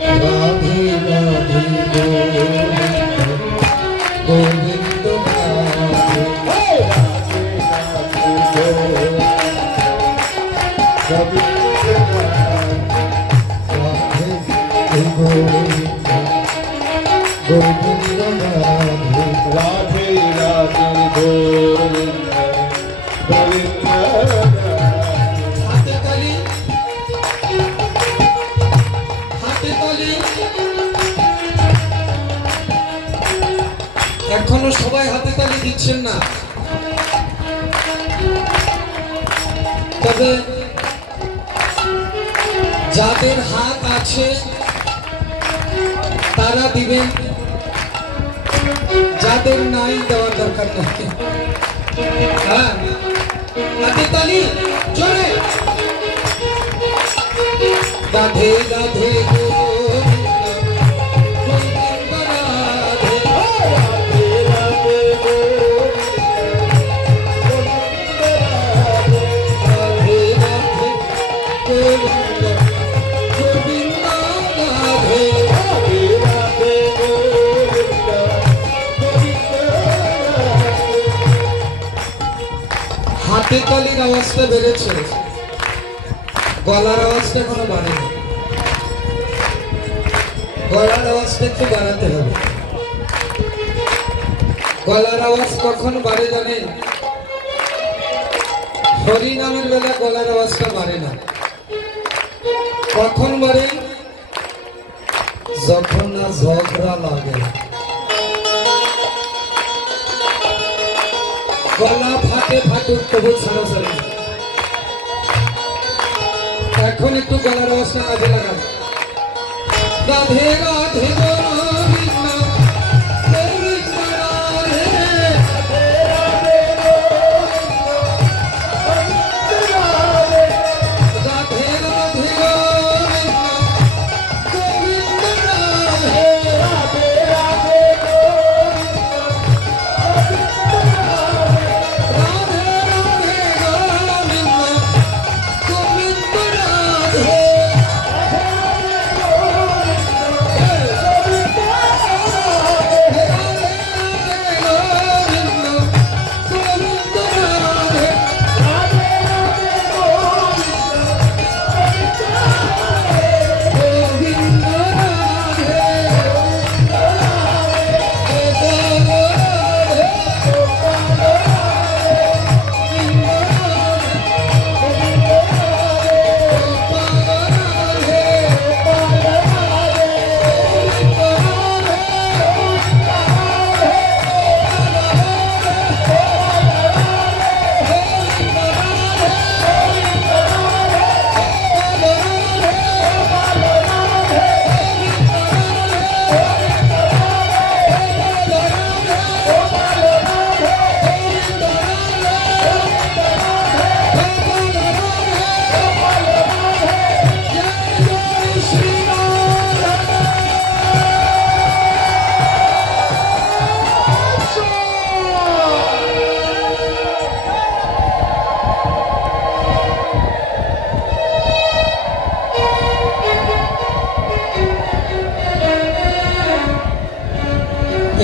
রাধে রাধে গোবিন্দ রাধে गोविंद राधे राधे गोविंद गोविंद हाथे ताली এখনো সবাই হাতে তালি দিচ্ছেন না, তবে যাদের হাত আছে তারা দিবেন, যাদের নাই দেওয়ার দরকার নেই। হ্যাঁ, হাতে তালি জোরে। রাধে রাধে হাতে তালির আওয়াজটা বেড়েছে, গলার আওয়াজটা এখনো বাড়েনি। গলার আওয়াজটা একটু বাড়াতে হবে। গলার আওয়াজ কখন বাড়ে জানেন? হরি নামের বেলা গলার আওয়াজটা বাড়ে না। কখন বাড়ে? যখন না ঝগড়া লাগে, গলা ফাটে ফাটুক তবু ছাড়াছাড়ি। এখন একটু গলার আওয়াজটা কাজে লাগান। রাধে রাধে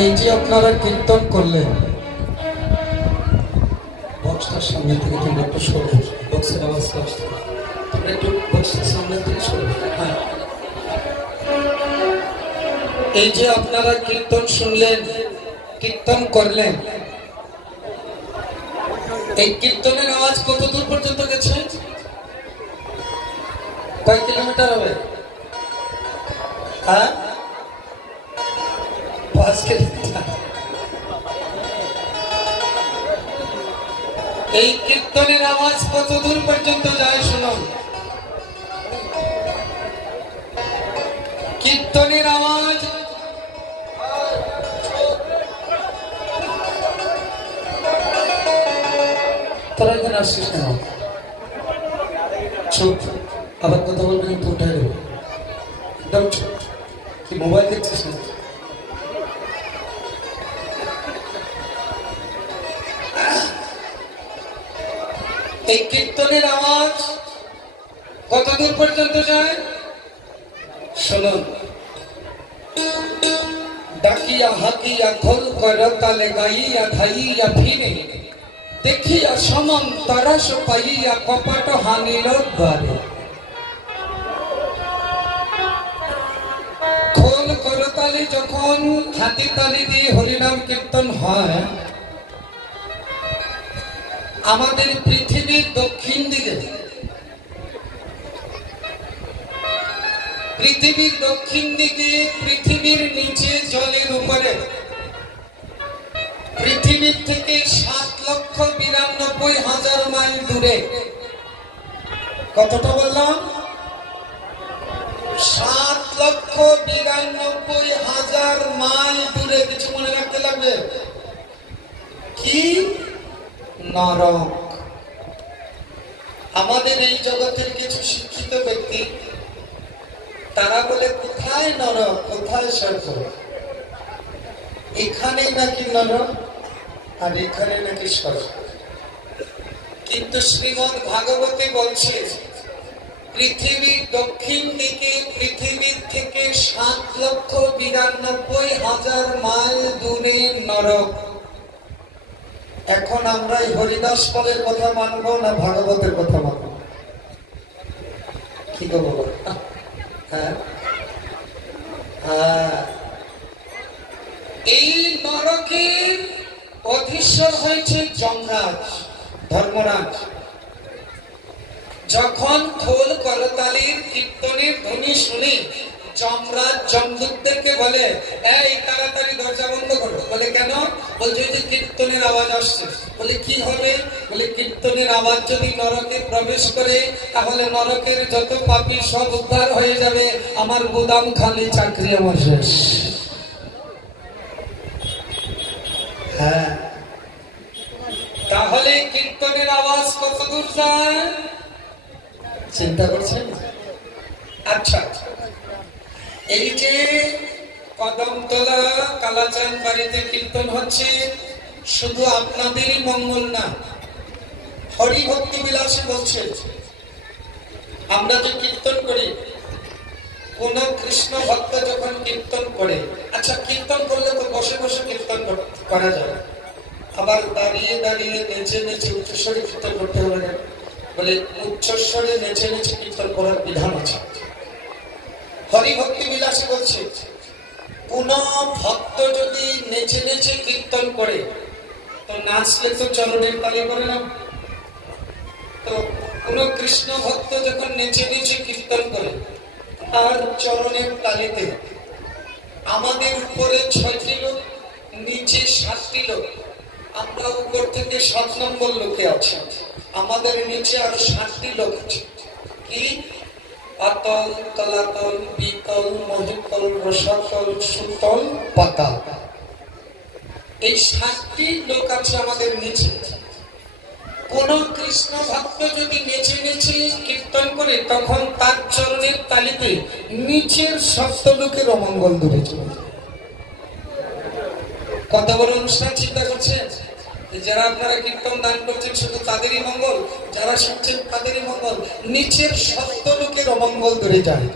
এই যে আপনারা কীর্তন করলেন, বক্সটার সামনে থেকে তুমি একটু সরে, বক্সের আওয়াজটা আসছে, তোমরা একটু বক্সের সামনে থেকে সরে। হ্যাঁ, এই যে আপনারা কীর্তন শুনলেন, কীর্তন করলেন, এই কীর্তনের আওয়াজ কত দূর পর্যন্ত গেছে? কয় কিলোমিটার হবে? হ্যাঁ, 5 কিলোমিটার। এই কীর্তনের আওয়াজ কত দূর পর্যন্ত যায় শুনুন। কীর্তনের আওয়াজ তোরা এখানে আসছিস না, চুপ, আবার কথা বলবেন একটু উঠে দেবো, একদম চুপ। কি মোবাইল দেখছিস না? এই কীর্তনের আওয়াজ কত দূর পর্যন্ত যায় শুনুন। ডাকিয়া হাকিয়া খোল করতালে গাইয়া ধাইয়া ফিরে দেখিয়া সমন তরস পাইয়া কপট হানিল দ্বারে। খোল করতালি যখন হাতি তালি দিয়ে হরিনাম কীর্তন হয়, আমাদের পৃথিবীর দক্ষিণ দিকে, পৃথিবীর দক্ষিণ দিকে, পৃথিবীর নিচে জলের উপরে, পৃথিবীর থেকে 7,92,000 মাইল দূরে। কতটা বললাম? 7,92,000 মাইল দূরে। কিছু মনে রাখতে লাগবে কি? নরক। আমাদের এই জগতের কিছু শিক্ষিত ব্যক্তি তারা বলে কোথায় নরক, কোথায় স্বর্গ? এখানে নাকি নরক আর এখানে নাকি স্বর্গ। কিন্তু শ্রীমদ্ ভাগবতে বলছে পৃথিবীর দক্ষিণ দিকে, পৃথিবীর থেকে 7,92,000 মাইল দূরে নরক। এখন আমরা হরিদাস পালের কথা মানবো না ভাগবতের কথা মানবো? কি করবো? এই নরকের অধীশ্বর হয়েছে যমরাজ, ধর্মরাজ। যখন খোল করতালির কীর্তনের ধ্বনি শুনি যমরাজ যমদূতদেরকে বলে, এই তাড়াতাড়ি দরজা বন্ধ করো। বলে কেন? বলছে যে কীর্তনের আওয়াজ আসছে। বলে কি হবে? বলে কীর্তনের আওয়াজ যদি নরকে প্রবেশ করে তাহলে নরকের যত পাপী সব উদ্ধার হয়ে যাবে, আমার গোদাম খালি, চাকরি আমার শেষ। হ্যাঁ, তাহলে কীর্তনের আওয়াজ কত দূর যায় চিন্তা করছেন? আচ্ছা, এই যে কদমতলা কালাচাঁদ বাড়িতে কীর্তন হচ্ছে, শুধু আপনাদেরই মঙ্গল না, হরি ভক্তি বিলাসে বলছে আমরা যে কীর্তন করি, কোন কৃষ্ণ ভক্ত যখন কীর্তন করে, আচ্ছা কীর্তন করলে তো বসে বসে কীর্তন করা যায়, আবার দাঁড়িয়ে দাঁড়িয়ে নেচে নেচে উচ্চস্বরে কীর্তন করতে হবে না? বলে উচ্চস্বরে নেচে নেচে কীর্তন করার বিধান আছে। হরি ভক্তি বিলাসে বলছে কোন ভক্ত যদি নেচে নেচে কীর্তন করে, তো নাচলে তো চরণের তালি করে না। তো কোন কৃষ্ণ ভক্ত যখন নেচে নেচে কীর্তন করে, তার চরণের তালিতে আমাদের উপরে 6টি লোক, নিচে 7টি লোক, আমরা উপর থেকে 7 নম্বর লোকে আছি, আমাদের নিচে আরো 7টি লোক আছে। কি? আতল, তলাতল, বিতল, মহিতল, রসাতল, সুতল, পাতাল। এই 7টি লোক আছে আমাদের নিচে। কোন কৃষ্ণ ভক্ত যদি নেচে নেচে কীর্তন করে, তখন তার চরণের তালিতে নিচের 7 লোকের অমঙ্গল দূরে চলে যায়। কত বড় অনুষ্ঠান চিন্তা করছেন? যারা আপনারা কীর্তন দান করছেন শুধু তাদেরই মঙ্গল, যারা শিখছেন তাদেরই মঙ্গল, নিচের 7 লোকের অমঙ্গল দূরে যায়।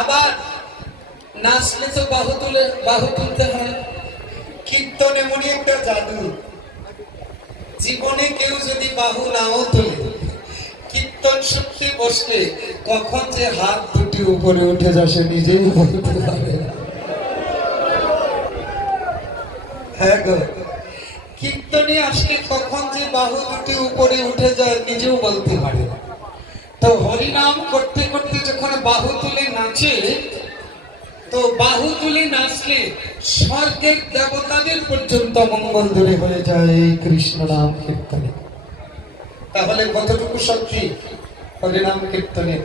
আবার নাচলে তো বাহু তুলতে হয়। কীর্তন এমনই একটা জাদু, জীবনে কেউ যদি বাহু নাও তোলে, কীর্তন শুনতে বসলে কখন যে হাত দুটি উপরে উঠে যায় সে নিজেই বলতে পারে। হ্যাঁ গো, কীর্তনে আসলে কখন যে বাহু দুটি উপরে উঠে যায় নিজেও বলতে পারে। তো হরিনাম করতে করতে যখন বাহু তুলে নাচে, তো বাহু তুলে নাচলে স্বর্গের দেবতাদের পর্যন্ত মঙ্গল দূরে হয়ে যায় এই কৃষ্ণ নাম কীর্তনে। তাহলে কতটুকু শক্তি হরিনাম কীর্তনে।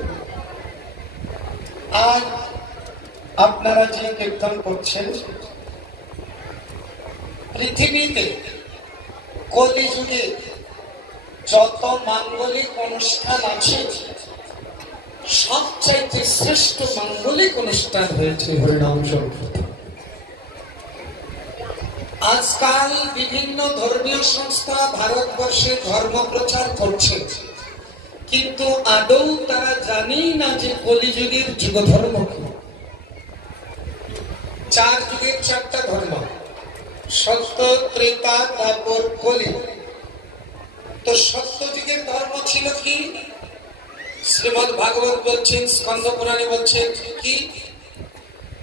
আর আপনারা যে কীর্তন করছেন, পৃথিবীতে কলিযুগে যত মাঙ্গলিক অনুষ্ঠান আছে, সবচাইতে শ্রেষ্ঠ মাঙ্গলিক অনুষ্ঠান হয়েছে হরিনাম সংকীর্তন। আজকাল বিভিন্ন ধর্মীয় সংস্থা ভারতবর্ষে ধর্ম প্রচার করছে, কিন্তু আদৌ তারা জানেই না যে কলিযুগের যুগ ধর্ম কি। চার যুগের চারটা ধর্ম, সত্য, ত্রেতা, তারপর কলি। তো সত্য যুগের ধর্ম ছিল কি? শ্রীমদ্ ভাগবত বলছেন, স্কন্দ পুরাণে বলছেন কি?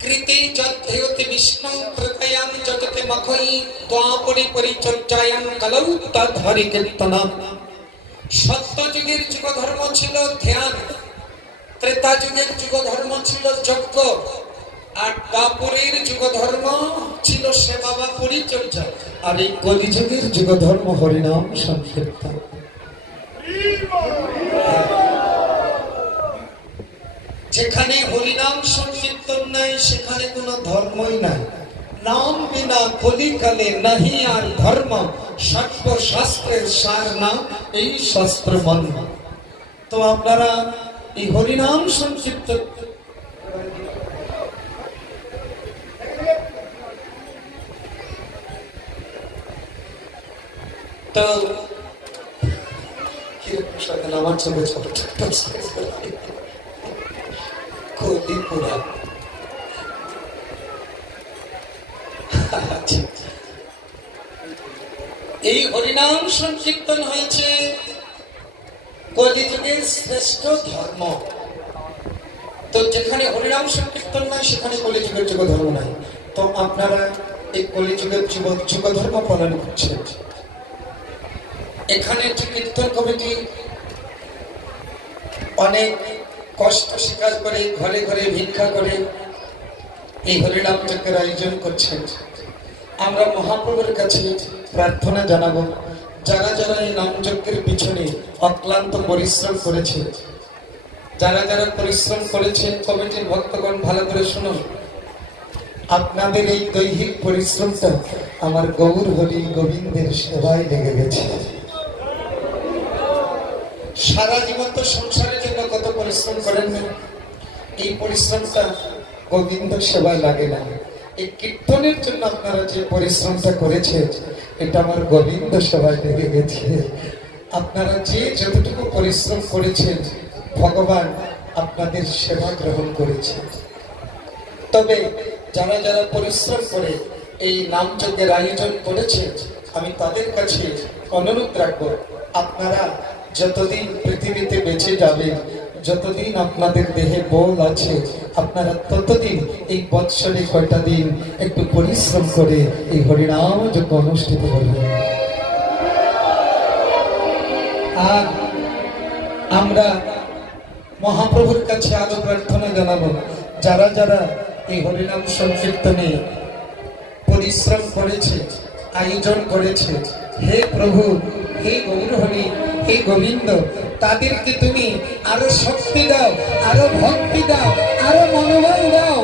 কৃতে যদ্ধেয়তি বিষ্ণু ত্রেতায়াং যজতে মখৈ দ্বাপরে পরিচর্যায়াং কলৌ তদ্হরি কীর্তনম। সত্য যুগের যুগ ধর্ম ছিল ধ্যান, ত্রেতা যুগের যুগ ধর্ম ছিল যজ্ঞ, আর দ্বাপরের যুগ ধর্ম ছিল সেবা বা পরিচর্যা, আর এই কলি যুগের যুগ ধর্ম হরিনাম সংকীর্তন। যেখানে হরিনাম সংকীর্তন নাই সেখানে কোনো ধর্মই নাই। নাম বিনা কলিকালে নাহি আর ধর্ম, সর্বশাস্ত্রের সার নাম এই শাস্ত্র মর্ম। তো আপনারা এই হরিনাম সংকীর্তন তো আমার চোখে কলিপুরা। এই হরিনাম সংকীর্তন হয়েছে কলিযুগের শ্রেষ্ঠ ধর্ম। তো যেখানে হরিনাম সংকীর্তন নাই সেখানে কলিযুগের যুগ ধর্ম নাই। তো আপনারা এই কলিযুগের যুগ ধর্ম পালন করছেন। এখানে যে কীর্তন কমিটি অনেক কষ্ট স্বীকার করে ঘরে ঘরে ভিক্ষা করে এই হরিনাম যজ্ঞের আয়োজন করছেন। আমরা মহাপ্রভুর কাছে প্রার্থনা জানাবো, যারা যারা এই নাম যজ্ঞের পিছনে অক্লান্ত পরিশ্রম করেছে, যারা যারা পরিশ্রম করেছেন, কমিটির ভক্তগণ ভালো করে শুনুন। আপনাদের এই দৈহিক পরিশ্রমটা আমার গৌর হরি গোবিন্দের সেবায় লেগে গেছে। সারা জীবন তো সংসারের জন্য কত পরিশ্রম করেন না, এই পরিশ্রমটা গোবিন্দ সেবায় লাগে না। এই কীর্তনের জন্য আপনারা যে পরিশ্রমটা করেছেন এটা আমার গোবিন্দ সেবায় লেগে গেছে। আপনারা যে যতটুকু পরিশ্রম করেছেন ভগবান আপনাদের সেবা গ্রহণ করেছে। তবে যারা যারা পরিশ্রম করে এই নাম যজ্ঞের আয়োজন করেছে আমি তাদের কাছে অনুরোধ রাখবো, আপনারা যতদিন পৃথিবীতে বেঁচে যাবেন, যতদিন আপনাদের দেহে বল আছে, আপনারা ততদিন এই বৎসরে কয়টা দিন একটু পরিশ্রম করে এই হরিনাম যজ্ঞ অনুষ্ঠিত করবেন। আর আমরা মহাপ্রভুর কাছে আরো প্রার্থনা জানাবো, যারা যারা এই হরিনাম সংকীর্তনে পরিশ্রম করেছে, আয়োজন করেছে, হে প্রভু, হে গৌর হরি, হে গোবিন্দ, তাদেরকে তুমি আরো শক্তি দাও, আরো ভক্তি দাও, আরো মনোবল দাও,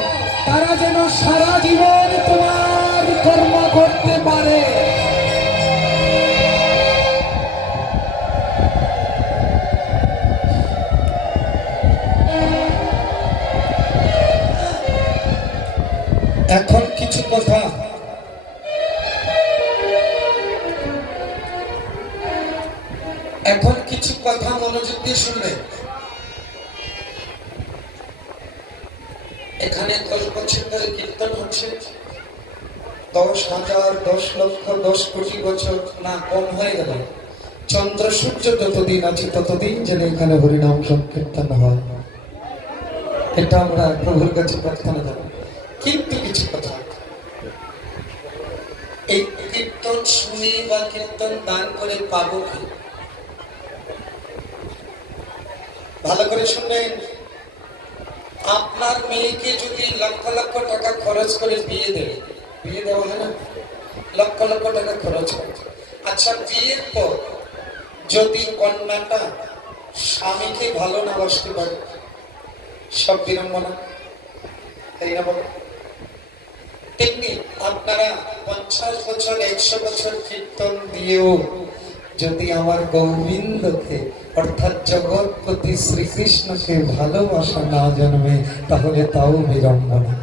তারা যেন সারা জীবন তোমার কর্ম করতে পারে। এখন কিছু কথা মনোযোগ দিয়ে শুনবেন। এখানে 10 বছর ধরে কীর্তন হচ্ছে, 10,000, 10 লক্ষ, 10 কোটি বছর না কম হয়ে গেল। চন্দ্র সূর্য যতদিন আছে ততদিন যেন এখানে হরিনাম সংকীর্তন হয়, এটা আমরা প্রভুর কাছে প্রার্থনা জানাই। কিন্তু কিছু কথা, এই কীর্তন শুনে বা কীর্তন দান করে পাবো কি? ভালো করে শুনবেন। আপনার মেয়েকে যদি লক্ষ লক্ষ টাকা খরচ করে বিয়ে দেওয়া হয় না, লক্ষ লক্ষ টাকা খরচ করে। আচ্ছা, বিয়ের পর যদি কন্যাটা স্বামীকে ভালো না বাসতে পারে, সব বিড়ম্বনা, তাই না বলো? তেমনি আপনারা 50 বছর 100 বছর কীর্তন দিয়েও যদি আমার গোবিন্দকে অর্থাৎ জগৎপতি শ্রীকৃষ্ণকে ভালোবাসা না জন্মে, তাহলে তাও বিড়ম্বনা।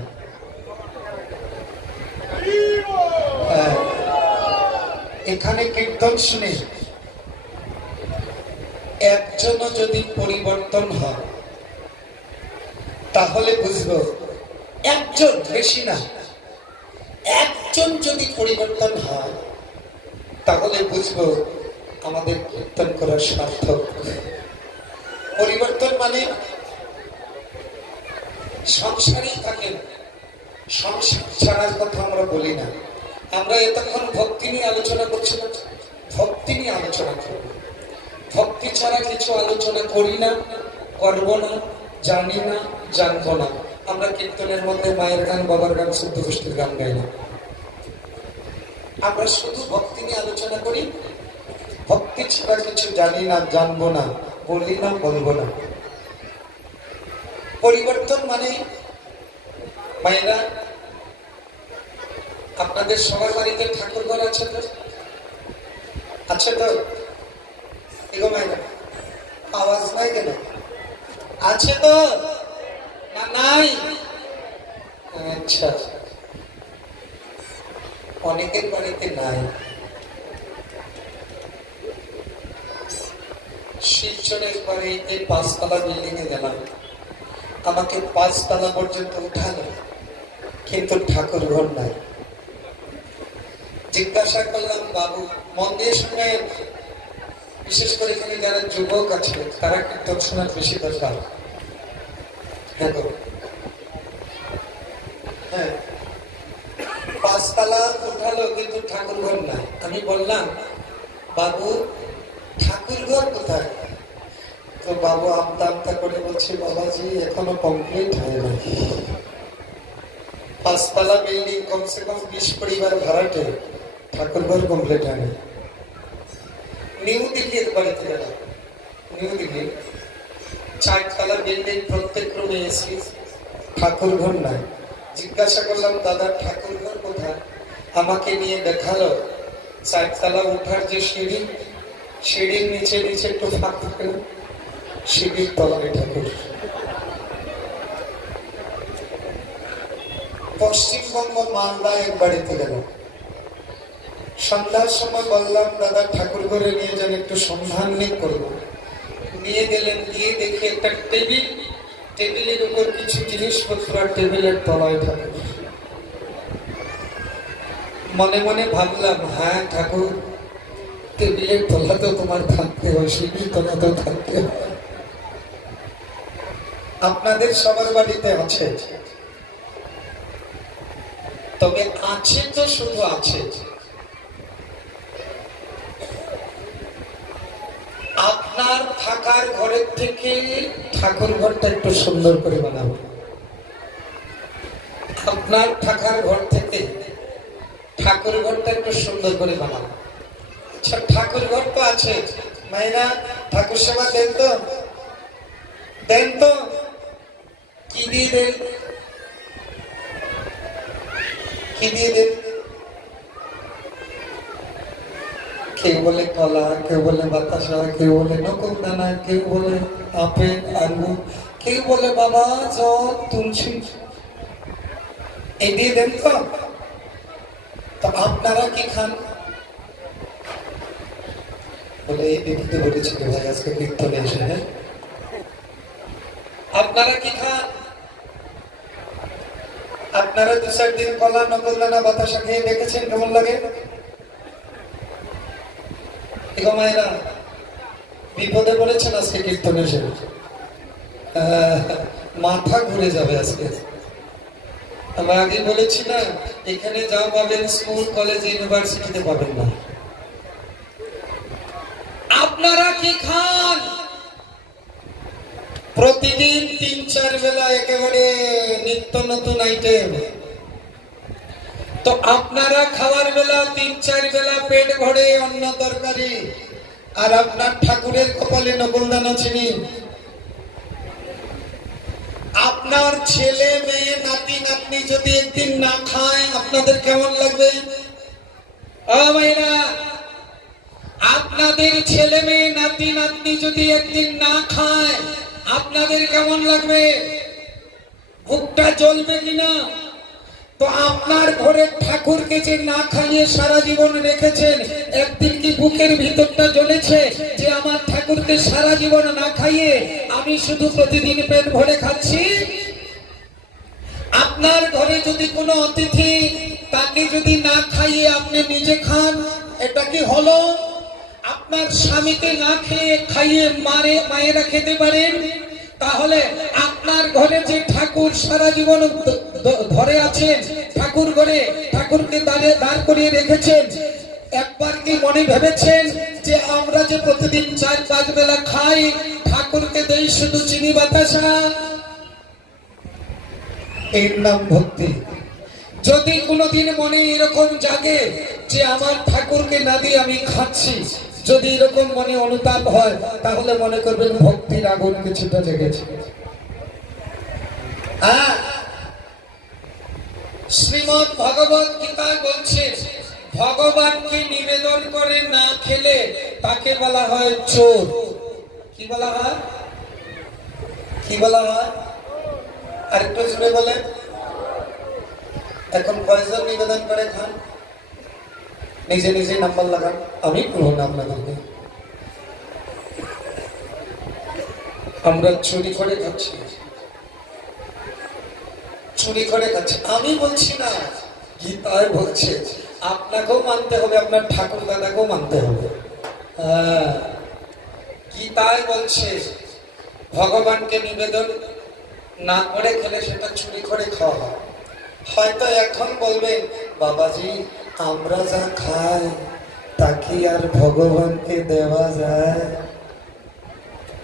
এখানে কীর্তন শুনে একজনও যদি পরিবর্তন হয় তাহলে বুঝবো একজন, বেশি না, একজন যদি পরিবর্তন হয় তাহলে বুঝবো আমাদের কীর্তন করার সার্থক। পরিবর্তন মানে সংসারেই থাকেন, সংসার ছাড়ার কথা আমরা বলি না। আমরা এতক্ষণ ভক্তি নিয়ে আলোচনা করছিলাম, ভক্তি নিয়ে আলোচনা করব। ভক্তি ছাড়া কিছু আলোচনা করি না, করব না, জানি না, জানবো না। আমরা কীর্তনের মধ্যে মায়ের গান, বাবার গান, শুদ্ধ গোষ্ঠীর গান গাই না। আমরা শুধু ভক্তি নিয়ে আলোচনা করি, ভক্তি ছাড়া কিছু জানি না, জানবো না, বলি না, বলবো না। পরিবর্তন মানে মায়েরা, আপনাদের সবার বাড়িতে ঠাকুর ঘর আছে তো? আছে তো? এগো মায়েরা, আওয়াজ নাই কেন? আছে তো না নাই? আচ্ছা, অনেকের বাড়িতে নাই। শিলচরের পরে এই 5 তলা বিল্ডিং এ গেলাম, আমাকে 5 তলা পর্যন্ত উঠালো, কিন্তু ঠাকুর ঘর নাই। জিজ্ঞাসা করলাম, বাবু মন দিয়ে শুনেন, বিশেষ করে এখানে যারা যুবক আছে তারা কীর্তন শোনার বেশি দরকার। হ্যাঁ, 5 তলা উঠালো কিন্তু ঠাকুর ঘর নাই। আমি বললাম, বাবু ঠাকুর ঘর কোথায়? তো বাবু আমতা আমতা করে বলছে, বাবাজি এখনো কমপ্লিট হয় না। 5 তলা বিল্ডিং, কমসে কম 20 পরিবার ভাড়াটে, ঠাকুর ঘর কমপ্লিট হয় না। নিউ দিল্লির বাড়িতে গেলাম, নিউ দিল্লি 4 তলা বিল্ডিং, প্রত্যেক রুমে এসি, ঠাকুর ঘর নাই। জিজ্ঞাসা করলাম, দাদা ঠাকুর ঘর কোথায়? আমাকে নিয়ে দেখালো 4 তলা উঠার যে সিঁড়ি, সিঁড়ির নিচে নিচে একটু ফাঁক থাকে না, সিঁড়ির তলায় ঠাকুর। পশ্চিমবঙ্গ মালদা এক বাড়িতে গেলাম, সন্ধ্যার সময় বললাম, দাদা ঠাকুর ঘরে নিয়ে যান, একটু সন্ধান করবো। নিয়ে গেলেন, গিয়ে দেখে একটা টেবিল, টেবিলের উপর কিছু জিনিসপত্র, আর টেবিলের তলায় ঠাকুর। মনে মনে ভাবলাম, হ্যাঁ ঠাকুর, টেবিলের তলাতেও তোমার থাকতে হয়, সিঁড়ির তলাতেও থাকতে হয়। আপনাদের সবার বাড়িতে আছে, তবে আছে তো শুধু আছে। আপনার থাকার ঘরের থেকে ঠাকুর ঘরটা একটু সুন্দর করে বানাবো। আপনার থাকার ঘর থেকে ঠাকুর ঘরটা একটু সুন্দর করে বানাবো। আচ্ছা, ঠাকুর ঘর তো আছে, মায়েরা ঠাকুর সেবা দেন তো? দেন তো? কি দিয়ে দেন? কি দিয়ে দেন? কেউ বলে কলা, কেউ বলে বাতাসা, কেউ বলে নকুল দানা, কেউ বলে আপেল, আঙ্গুর, কেউ বলে বাবা জল, তুলসী, এই দিয়ে দেন তো? তো আপনারা কি খান? বলে এই দিদিতে বলেছিল ভাই আজকে কীর্তনে এসে। হ্যাঁ, আপনারা কি খান? আপনারা 2-4 দিন কলা, নকুল দানা, বাতাসা খেয়ে দেখেছেন কেমন লাগে? মায়েরা বিপদে পড়েছেন আজকে কীর্তনে এসে, মাথা ঘুরে যাবে আজকে। আমরা আগে বলেছি না, এখানে যা পাবেন স্কুল, কলেজ, ইউনিভার্সিটিতে পাবেন না। আপনারা কি খান? প্রতিদিন 3-4 বেলা একেবারে নিত্য নতুন আইটেম। তো আপনারা খাওয়ার বেলা 3-4 বেলা পেট ভরে অন্ন তরকারি, আর আপনার ঠাকুরের কপালে নকুলদানা চিনি। আপনার ছেলে মেয়ে, নাতি নাতনি যদি একদিন না খায়, আপনাদের কেমন লাগবে? আপনাদের ছেলে মেয়ে, নাতি নাতনি যদি একদিন না খায়, আপনাদের কেমন লাগবে? বুকটা জ্বলবে কিনা? তো আপনার ঘরের ঠাকুরকে যে না খাইয়ে সারা জীবন রেখেছেন, একদিন কি বুকের ভিতরটা জ্বলেছে যে আমার ঠাকুরকে সারা জীবন না খাইয়ে আমি শুধু প্রতিদিন পেট ভরে খাচ্ছি? আপনার ঘরে যদি কোনো অতিথি তার তাকে যদি না খাইয়ে আপনি নিজে খান, এটা কি হলো? আপনার স্বামীকে না খেয়ে খাইয়ে মায়েরা খেতে পারেন, তাহলে আপনার ঘরে যে ঠাকুর সারা জীবন ধরে আছেন, ঠাকুর ঘরে ঠাকুরকে দাঁড় করিয়ে রেখেছেন, একবার কি মনে ভেবেছেন যে আমরা যে প্রতিদিন 4-5 বেলা খাই, ঠাকুরকে দেই শুধু চিনি বাতাসা? এর নাম ভক্তি। যদি কোনোদিন মনে এরকম জাগে যে আমার ঠাকুরকে না দিয়ে আমি খাচ্ছি, যদি এরকম মনে অনুতাপ হয়, তাহলে মনে করবেন ভক্তির আগুন কিছুটা জেগেছে। শ্রীমদ্ ভগবত গীতা বলছে, ভগবানকে নিবেদন করে না খেলে তাকে বলা হয় চোর। কি বলা হয়? কি বলা হয়? আরেকটু জুড়ে বলে। এখন কয়জন নিবেদন করে খান? নিজে নিজে নাম্বার লাগান, আমি পুরো নাম লাগাবো। আমরা চুরি করে খাচ্ছি, চুরি করে খাচ্ছি। আমি বলছি না, গীতায় বলছে আপনাকেও মানতে হবে, আপনার ঠাকুর দাদাকেও মানতে হবে। গীতায় বলছে ভগবানকে নিবেদন না করে খেলে সেটা চুরি করে খাওয়া হয়। হয়তো এখন বলবেন, বাবাজি আমরা যা খাই তা কি আর ভগবানকে দেওয়া যায়?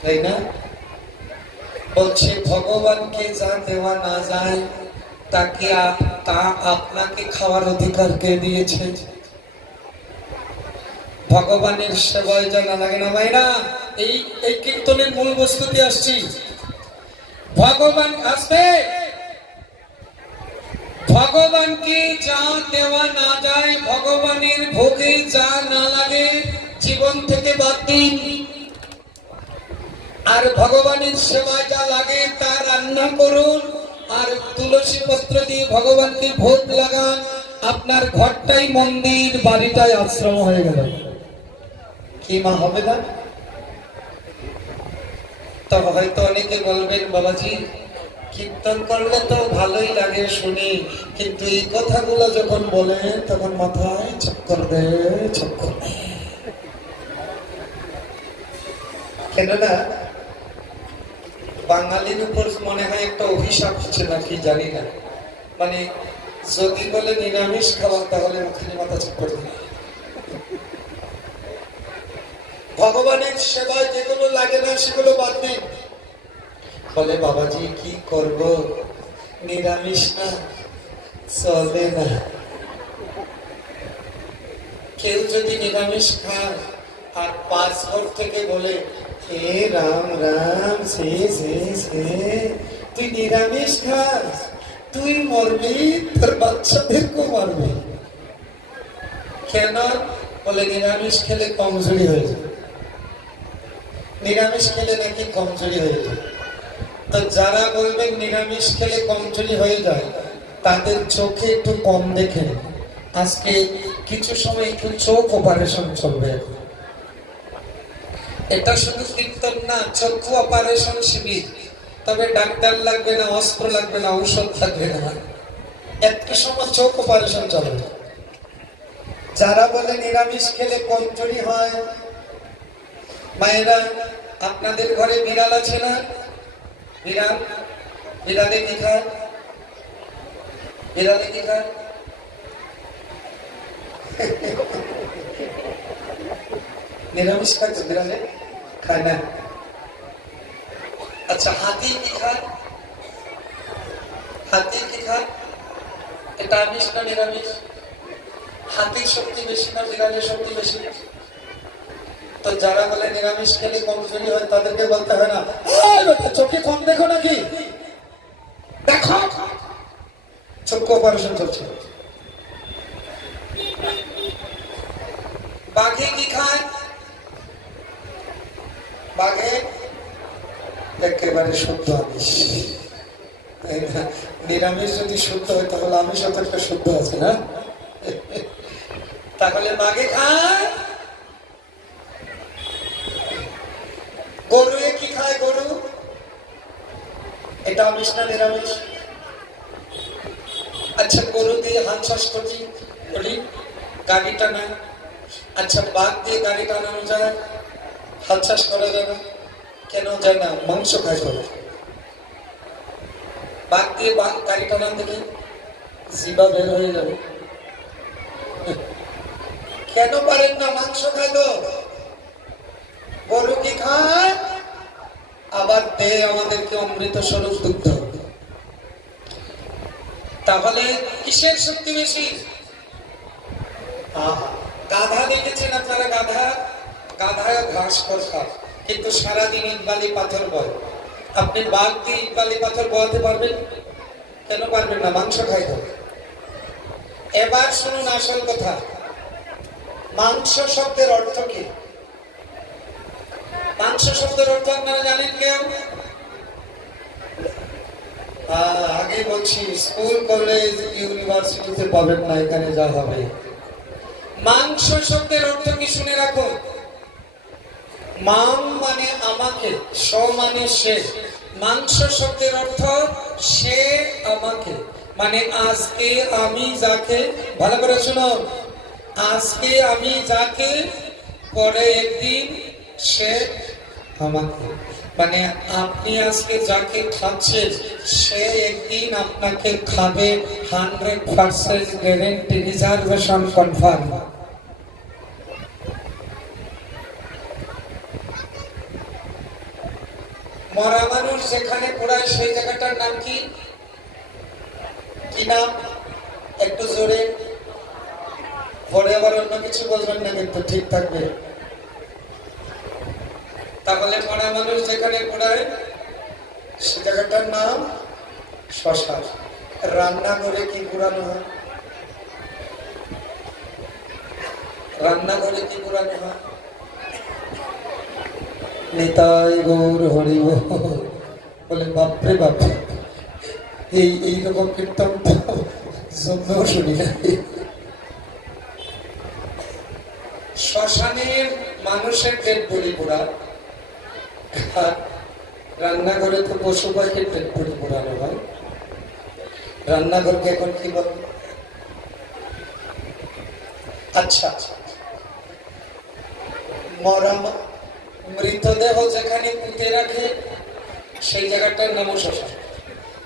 তাই না? বলছে ভগবানকে যা দেওয়া না যায় তাকে তা আপনাকে খাওয়ার অধিকার কে দিয়েছে? ভগবানের সেবায় জানা লাগে না ভাইরা। এই কীর্তনের মূল বস্তুতে আসছি। ভগবান আসবে, ভগবানকে যা দেওয়া না যায়, ভগবানের ভোগে যা না লাগে, জীবন থেকে বাদ দিন। আর ভগবানের সেবায় যা লাগে তা রান্না করুন, আর তুলসী পত্র দিয়ে ভগবানকে ভোগ লাগান। আপনার ঘরটাই মন্দির, বাড়িটাই আশ্রম হয়ে গেল। কি মা হবে না? তবে হয়তো অনেকে বলবেন, বাবাজি কীর্তন করলে তো ভালোই লাগে শুনি, কিন্তু এই কথাগুলো যখন বলে তখন মাথায় চক্কর দেয়, চক্কর দেয়। কেননা বাঙালির উপর মনে হয় একটা অভিশাপ হচ্ছে নাকি জানি না, মানে যদি বলে নিরামিষ খাওয়া তাহলে মুখে মাথা চক্কর দেয়। ভগবানের সেবায় যেগুলো লাগে না সেগুলো বাদ দিন। বলে বাবাজি কি করব, নিরামিষ না চলে না। কেউ যদি নিরামিষ খায় আর পাসপোর্ট থেকে বলে হে রাম রাম সে তুই নিরামিষ খাস, তুই মরবি, তোর বাচ্চাদেরকেও মারবি। কেন? বলে নিরামিষ খেলে কমজোরি হয়ে যায়, নিরামিষ খেলে নাকি কমজোরি হয়ে যায়। তো যারা বলবেন নিরামিষ খেলে কমজোরি হয়ে যায়, তাদের চোখে একটু কম দেখেন। আজকে কিছু সময় একটু চোখ অপারেশন চলবে। এটা শুধু কীর্তন না, চক্ষু অপারেশন শিবির। তবে ডাক্তার লাগবে না, অস্ত্র লাগবে না, ঔষধ লাগবে না, একটু সময় চোখ অপারেশন চলবে। যারা বলে নিরামিষ খেলে কমজোরি হয়, মায়েরা আপনাদের ঘরে বিড়াল আছে না? বিড়াল, বিড়ালে কি খায়? বিড়ালে কি খায়? নিরামিষ খাচ্ছে, বিড়ালে খায় না। আচ্ছা হাতি কি খায়? হাতি কি খায়? এটা আমিষ না নিরামিষ? হাতির শক্তি বেশি না বিড়ালের শক্তি বেশি? তো যারা বলে নিরামিষ খেলে কমজোরি হয় তাদেরকে বলতে হয় না চোখে কম দেখো নাকি, দেখো চক্ষু অপারেশন চলছে। বাঘে কি খায়? বাঘে একেবারে শুদ্ধ আমিষ। নিরামিষ যদি শুদ্ধ হয় তাহলে আমিষ অতটা শুদ্ধ আছে না? তাহলে বাঘে খায়। গরু কি খায়? গরু এটা আমিষ না নিরামিষ? আচ্ছা, গরু দিয়ে হাল চাষ করি, গাড়ি টানা। আচ্ছা, বাঘ দিয়ে গাড়ি টানানো যায়, হাল চাষ করা যাবে? কেন যায় না? মাংস খায় বলে। বাঘ দিয়ে গাড়ি টানান দেখি, জিবা বের হয়ে যাবে। কেন পারেন না? মাংস খায় তো। গরু কি খায়? আবার দেয় আমাদেরকে অমৃত স্বরূপ দুগ্ধ। তাহলে কিসের শক্তি বেশি? গাধা দেখেছেন আপনারা? গাধা ঘাস খায়, কিন্তু সারাদিন ইট বালি পাথর বয়। আপনি বাঘ দিয়ে ইট বালি পাথর বয়াতে পারবেন? কেন পারবেন না? মাংস খাই তো। এবার শুনুন আসল কথা। মাংস শব্দের অর্থ কি? মাংস শব্দের অর্থ আপনারা জানেন কেউ? আগে বলছি, স্কুল কলেজ ইউনিভার্সিটিতে পাবেন না, এখানে যা হবে। মাংস শব্দের অর্থ কি শুনে রাখুন। মাম মানে আমাকে, স মানে সে। মাংস শব্দের অর্থ সে আমাকে, মানে আজকে আমি যাকে, ভালো করে শুনো, আজকে আমি যাকে, পরে একদিন সে আমাকে। মানে আপনি আজকে যাকে খাচ্ছেন সে একদিন আপনাকে খাবে। 100% গ্যারান্টি, রিজার্ভেশন কনফার্ম। মরা মানুষ যেখানে পড়ায় সেই জায়গাটার নাম কি? কি নাম? একটু জোরে পরে আবার অন্য কিছু বলবেন না, কিন্তু ঠিক থাকবে। তাহলে মরা মানুষ যেখানে পড়ায় সে জায়গাটার নাম শ্মশান। রান্না করে কি পুরানো হয়? রান্না করে কি পুরানো হয়? নিতাই গৌর হরি বলে। বাপরে বাপ, এইরকম কীর্তন জন্মেও শুনি না। শ্মশানের মানুষের পেট বলি পোড়া, রান্নাঘরে তো পশু পাখির পেট বলি পোড়ানো হয়। রান্নাঘরকে এখন কি বল? আচ্ছা, মরা মৃতদেহ যেখানে পুঁতে রাখে সেই জায়গাটার নাম শ্মশান।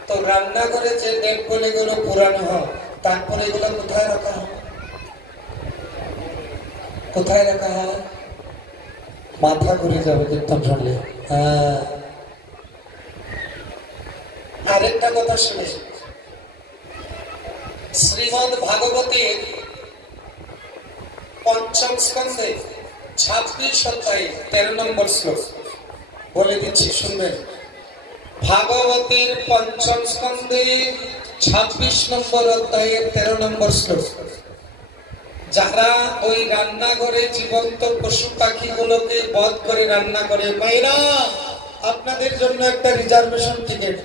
তো রান্নাঘরে যে ডেড বলিগুলো পুরানো হয়, তারপরে এগুলো কোথায় রাখা হয়? কোথায় রাখা হয়? মাথা ঘুরে যাবে কীর্তন শুনলে। আরেকটা কথা শুনে, শ্রীমদ ভাগবতের ৫ম স্কন্ধে ২৬ অধ্যায়ে ১৩ নম্বর শ্লোক বলে দিচ্ছি, শুনবেন। ভাগবতের ৫ম স্কন্ধে ২৬ নম্বর অধ্যায়ে ১৩ নম্বর শ্লোক। যারা ওই রান্নাঘরে জীবন্ত পশু পাখিগুলোকে বধ করে রান্না করে, মায়েরা আপনাদের জন্য একটা রিজার্ভেশন টিকিট।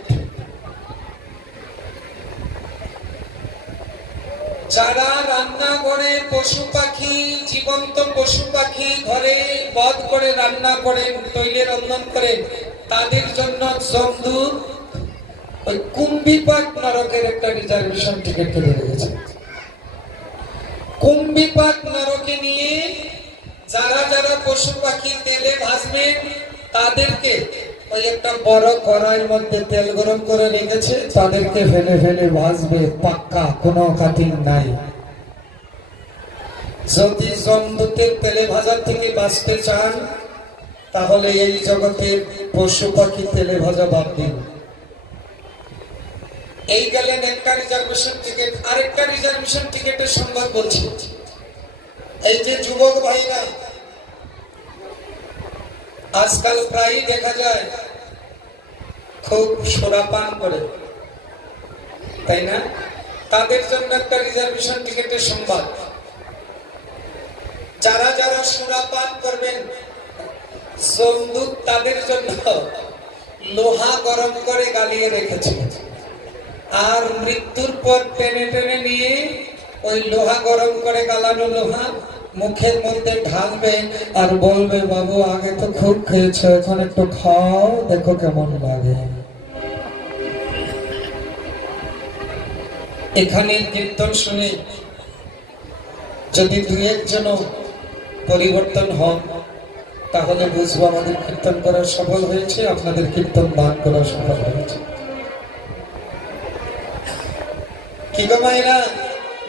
যারা রান্নাঘরে পশু পাখি, জীবন্ত পশু পাখি ঘরে বধ করে রান্না করেন, তৈলে রন্ধন করেন, তাদের জন্য যমদূত ওই কুম্ভিপাক নরকের একটা রিজার্ভেশন টিকিট কেটে রেখেছে। কুম্ভিপাক নরকে নিয়ে যারা যারা পশু পাখি তেলে ভাজবেন তাদেরকে ওই একটা বড় কড়াইয়ের মধ্যে তেল গরম করে রেখেছে, তাদেরকে ফেলে ফেলে ভাজবে, পাক্কা, কোনো কাটিং নাই। যদি যমদূতের তেলে ভাজার থেকে বাঁচতে চান তাহলে এই জগতের পশু পাখি তেলে ভাজা বাদ দিন। এই গেলেন একটা রিজার্ভেশন টিকিট। আরেকটা রিজার্ভেশন টিকিটের সংবাদ বলছি। এই যে যুবক ভাইরা আজকাল প্রায়ই দেখা যায় খুব সুরাপান করে, তাই না? তাদের জন্য একটা রিজার্ভেশন টিকিটের সংবাদ। যারা যারা সুরাপান করবেন, যমদূত তাদের জন্য লোহা গরম করে গালিয়ে রেখেছে। আর মৃত্যুর পর টেনে টেনে নিয়ে ওই লোহা গরম করে গালানো লোহা মুখের মধ্যে ঢালবে আর বলবে, বাবু আগে তো খুব খেয়েছো, এখন একটু খাও, দেখো কেমন লাগে। এখানে কীর্তন শুনে যদি দুই একজন পরিবর্তন হন তাহলে বুঝবো আমাদের কীর্তন করা সফল হয়েছে, আপনাদের কীর্তন দান করা সফল হয়েছে। কি গো মায়েরা,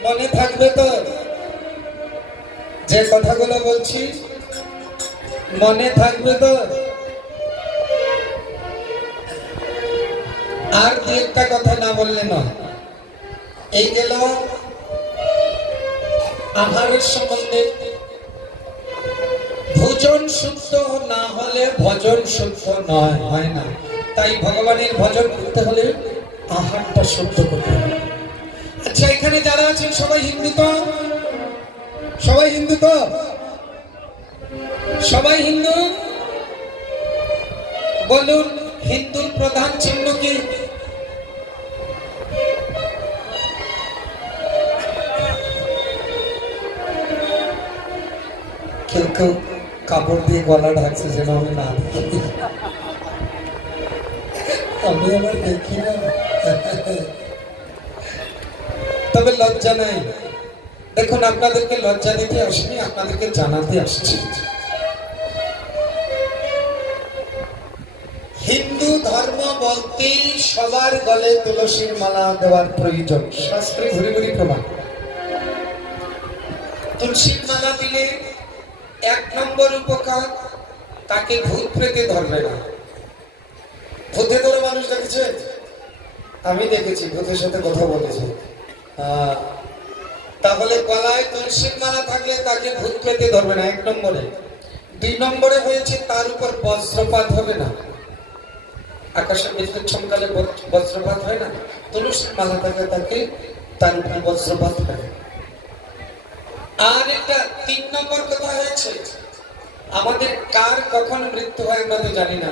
মনে থাকবে তো যে কথাগুলো বলছি? মনে থাকবে তো? আর দু একটা কথা না বললে নয়। এই গেল আহারের সম্বন্ধে। ভোজন শুদ্ধ না হলে ভজন শুদ্ধ নয়, হয় না। তাই ভগবানের ভজন করতে হলে আহারটা শুদ্ধ করতে হবে। আচ্ছা, এখানে যারা আছেন সবাই হিন্দু তো? সবাই হিন্দু তো? সবাই হিন্দু? বলুন, হিন্দুর প্রধান চিহ্ন কি? কেউ কেউ কাপড় দিয়ে গলা ঢাকছে যেন আমি না দেখি। আমি আবার দেখি না, তবে লজ্জা নাই। দেখুন, আপনাদেরকে লজ্জা দিতে আসিনি, আপনাদেরকে জানাতে আসছি। হিন্দু ধর্ম বলতে সবার গলে তুলসীর মালা দেওয়ার প্রয়োজন, শাস্ত্রে ঘুরে ঘুরে প্রমাণ। তুলসীর মালা দিলে এক নম্বর উপকার, তাকে ভূত প্রেতে ধরবে না। ভূতে ধরে মানুষ দেখেছে? আমি দেখেছি, ভূতের সাথে কথা বলেছে। তাহলে গলায় তুলসীর মালা থাকলে তাকে ভূত প্রেতে ধরবে না, এক নম্বরে। দুই নম্বরে হয়েছে তার উপর বজ্রপাত হবে না। আকাশের বিদ্যুৎ চমকালে বজ্রপাত হয় না, তুলসীর মালা থাকলে তাকে তার উপর বজ্রপাত হয়। আর একটা তিন নম্বর কথা হয়েছে, আমাদের কার কখন মৃত্যু হয় আমরা তো জানি না।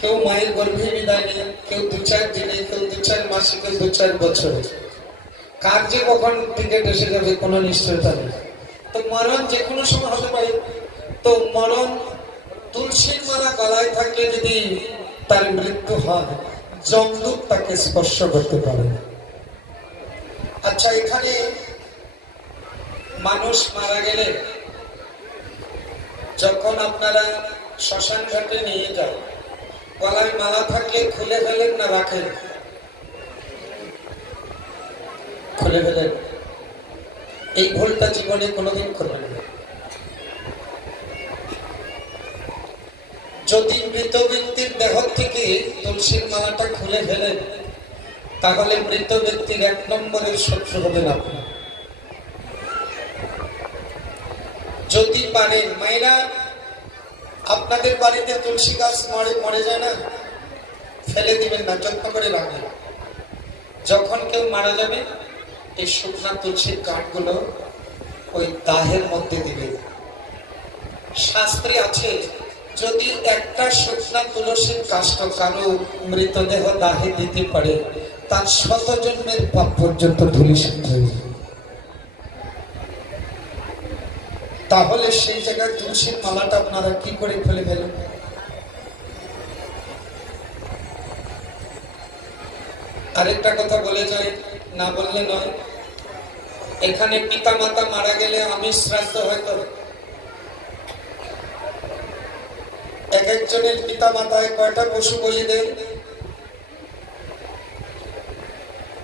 কেউ মায়ের গর্ভে বিদায় নেই, কেউ 2-4 দিনে, কেউ 2-4 মাসে, কেউ 2-4 বছরে। কার যে কখন টিকিট এসে যাবে কোনো নিশ্চয়তা নেই। তো মরণ যে কোনো সময় হতে পারে। তো মরণ তুলসীর মালা গলায় থাকলে যদি তার মৃত্যু হয়, যমদূত তাকে স্পর্শ করতে পারে। আচ্ছা, এখানে মানুষ মারা গেলে যখন আপনারা শ্মশান ঘাটে নিয়ে যান, গলায় মালা থাকলে খুলে ফেলেন না রাখেন? খুলে ফেলেন। এই ভুলটা জীবনে কোনোদিন করবেন না। যদি মৃত ব্যক্তির দেহ থেকে তুলসীর মালাটা খুলে ফেলেন, তাহলে মৃত ব্যক্তির এক নম্বরের শত্রু হবেন আপনি। যদি পারেন, মায়েরা, আপনাদের বাড়িতে তুলসী গাছ মরে যায় না, ফেলে দিবেন না, যত্ন করে রাখবেন। যখন কেউ মারা যাবে, এই শুকনা তুলসীর কাঠগুলো ওই দাহের মধ্যে দিবেন। শাস্ত্রে আছে, যদি একটা শুকনা তুলসীর কাষ্ঠ কারো মৃতদেহ দাহে দিতে পারে, তার 100 জন্মের পাপ পর্যন্ত ধূলিসাৎ হয়ে যাবে। তাহলে সেই জায়গায় তুলসীর মালাটা আপনারা কি করে ফেলে ফেলেন? আরেকটা কথা বলে যায়, না বললে নয়। এখানে পিতা মাতা মারা গেলে আমিষ শ্রাদ্ধ হয়তো এক একজনের পিতা মাতায় কয়টা পশু বলি দেন?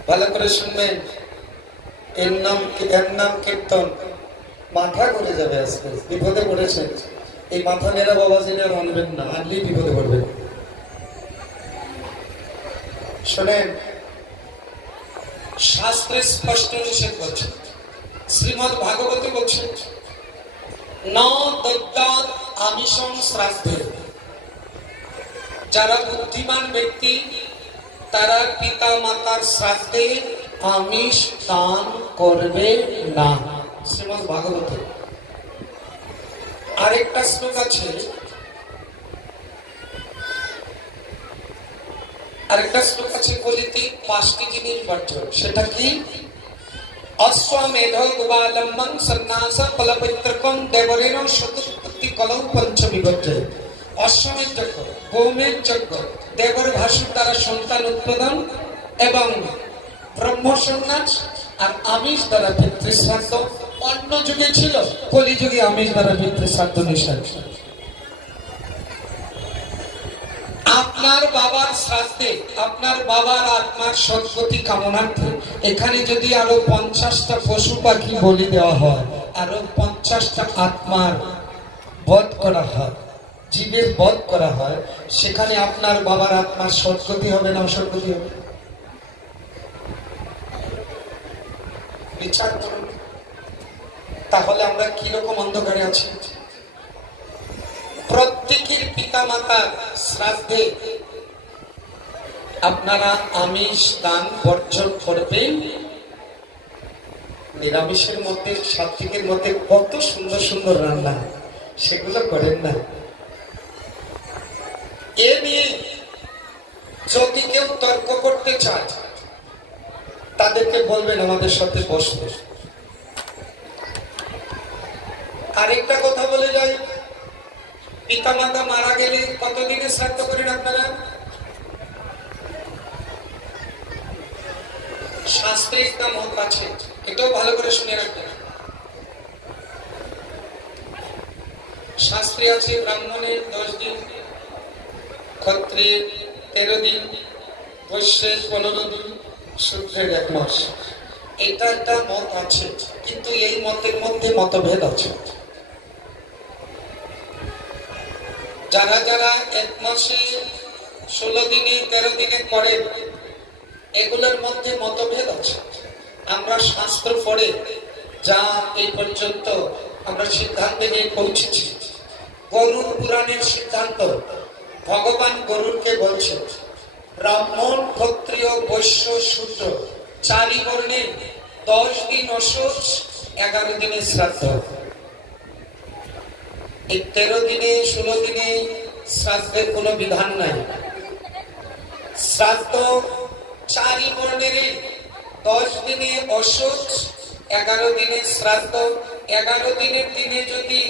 ভালো করে শুনবেন, এর নাম কীর্তন। মাথা করে যাবে, আজকে বিপদে পড়েছেন। এই মাথা নেড়া বাবা জেনে আর আনবেন না, আনলেই বিপদে পড়বেন। শোনেন, শাস্ত্রে স্পষ্ট নিষেধ করছে। শ্রীমদ ভাগবতে বলছে, ন দদ্যাৎ আমিষং শ্রাদ্ধে। যারা বুদ্ধিমান ব্যক্তি তারা পিতা মাতার শ্রাদ্ধে আমিষ দান করবে না, শ্রীমদ ভাগবতে। আরেকটা শ্লোক আছে, বলিতে 5টি জিনিস বর্জন। সেটা কি? অশ্বমেধ গোপালম্বং সন্ন্যাস ফলপৈত্রকং দেবরেণ শতুৎপত্তি কলৌ পঞ্চবিভজ্য। অশ্বমেধ যজ্ঞ, গৌমেধ যজ্ঞ, দেবর ভাসুর দ্বারা সন্তান উৎপাদন এবং ব্রহ্ম সন্ন্যাস আর আমিষ দ্বারা পিতৃশ্রাদ্ধ। অন্য যুগে ছিল, কলিযুগে আমিষ দ্বারা পিতৃশ্রাদ্ধ নিষেধ। আপনার বাবার শ্রাদ্ধে, আপনার বাবার আত্মার সদ্গতি কামনার্থে এখানে যদি আরো 50টা পশু পাখি বলি দেওয়া হয়, আরো 50টা আত্মার বধ করা হয়, জীবের বধ করা হয়, সেখানে আপনার বাবার আত্মার সদ্গতি হবে না অসদ্গতি হবে? বিচার করুন। তাহলে আমরা কিরকম অন্ধকারে আছি? প্রত্যেকের পিতা মাতার শ্রাদ্ধে আপনারা আমিষ দান বর্জন করবেন। নিরামিষের মধ্যে, সাত্বিকের মধ্যে কত সুন্দর সুন্দর রান্না, সেগুলো করেন না। এ নিয়ে যদি কেউ তর্ক করতে চায় তাদেরকে বলবেন আমাদের সাথে বসবে। আরেকটা কথা বলে যাই, পিতা মাতা মারা গেলে কতদিনে শ্রাদ্ধ করেন আপনারা? শাস্ত্রে একটা মত আছে, এটাও ভালো করে শুনে রাখবেন। শাস্ত্রে আছে ব্রাহ্মণের 10 দিন, ক্ষত্রিয়ের 13 দিন, বৈশ্যের 15 দিন, শূদ্রের 1 মাস। এটা একটা মত আছে, কিন্তু এই মতের মধ্যে মতভেদ আছে। যারা যারা 1 মাসে 16 দিনে 13 দিনে করে, এগুলোর মধ্যে মতভেদ আছে। আমরা শাস্ত্র পড়ে যা এই পর্যন্ত আমরা সিদ্ধান্তে গিয়ে পৌঁছেছি, গরুর পুরাণের সিদ্ধান্ত, ভগবান গরুরকে বলছে ব্রাহ্মণ, ক্ষত্রিয়, বৈশ্য, শূদ্র 4 বর্ণে 10 দিন অশৌচ, 11 দিনে শ্রাদ্ধ। এই 13 দিনে 16 দিনে শ্রাদ্ধের কোনো বিধান নাই। শ্রাদ্ধ 4 বর্ণের 10 দিনে অশৌচ, 11 দিনে শ্রাদ্ধ। 11 দিনের দিনে যদি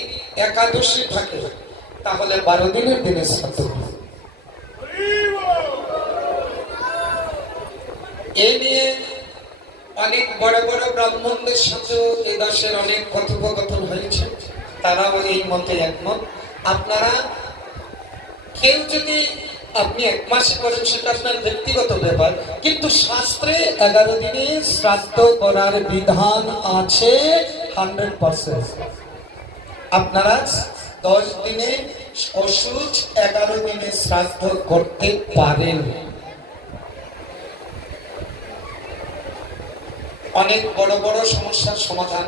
একাদশী থাকে তাহলে 12 দিনের দিনে শ্রাদ্ধ। এ নিয়ে অনেক বড় বড় ব্রাহ্মণদের সাথে এই দাসের অনেক কথোপকথন হয়েছে, তারাও এই মতে একমত। আপনারা কেউ যদি আপনি 1 মাসে করেন সেটা আপনার ব্যক্তিগত ব্যাপার, কিন্তু শাস্ত্রে 11 দিনে শ্রাদ্ধ করার বিধান আছে 100%। আপনারা 10 দিনে অশৌচ, 11 দিনে শ্রাদ্ধ করতে পারেন। অনেক বড় বড় সমস্যার সমাধান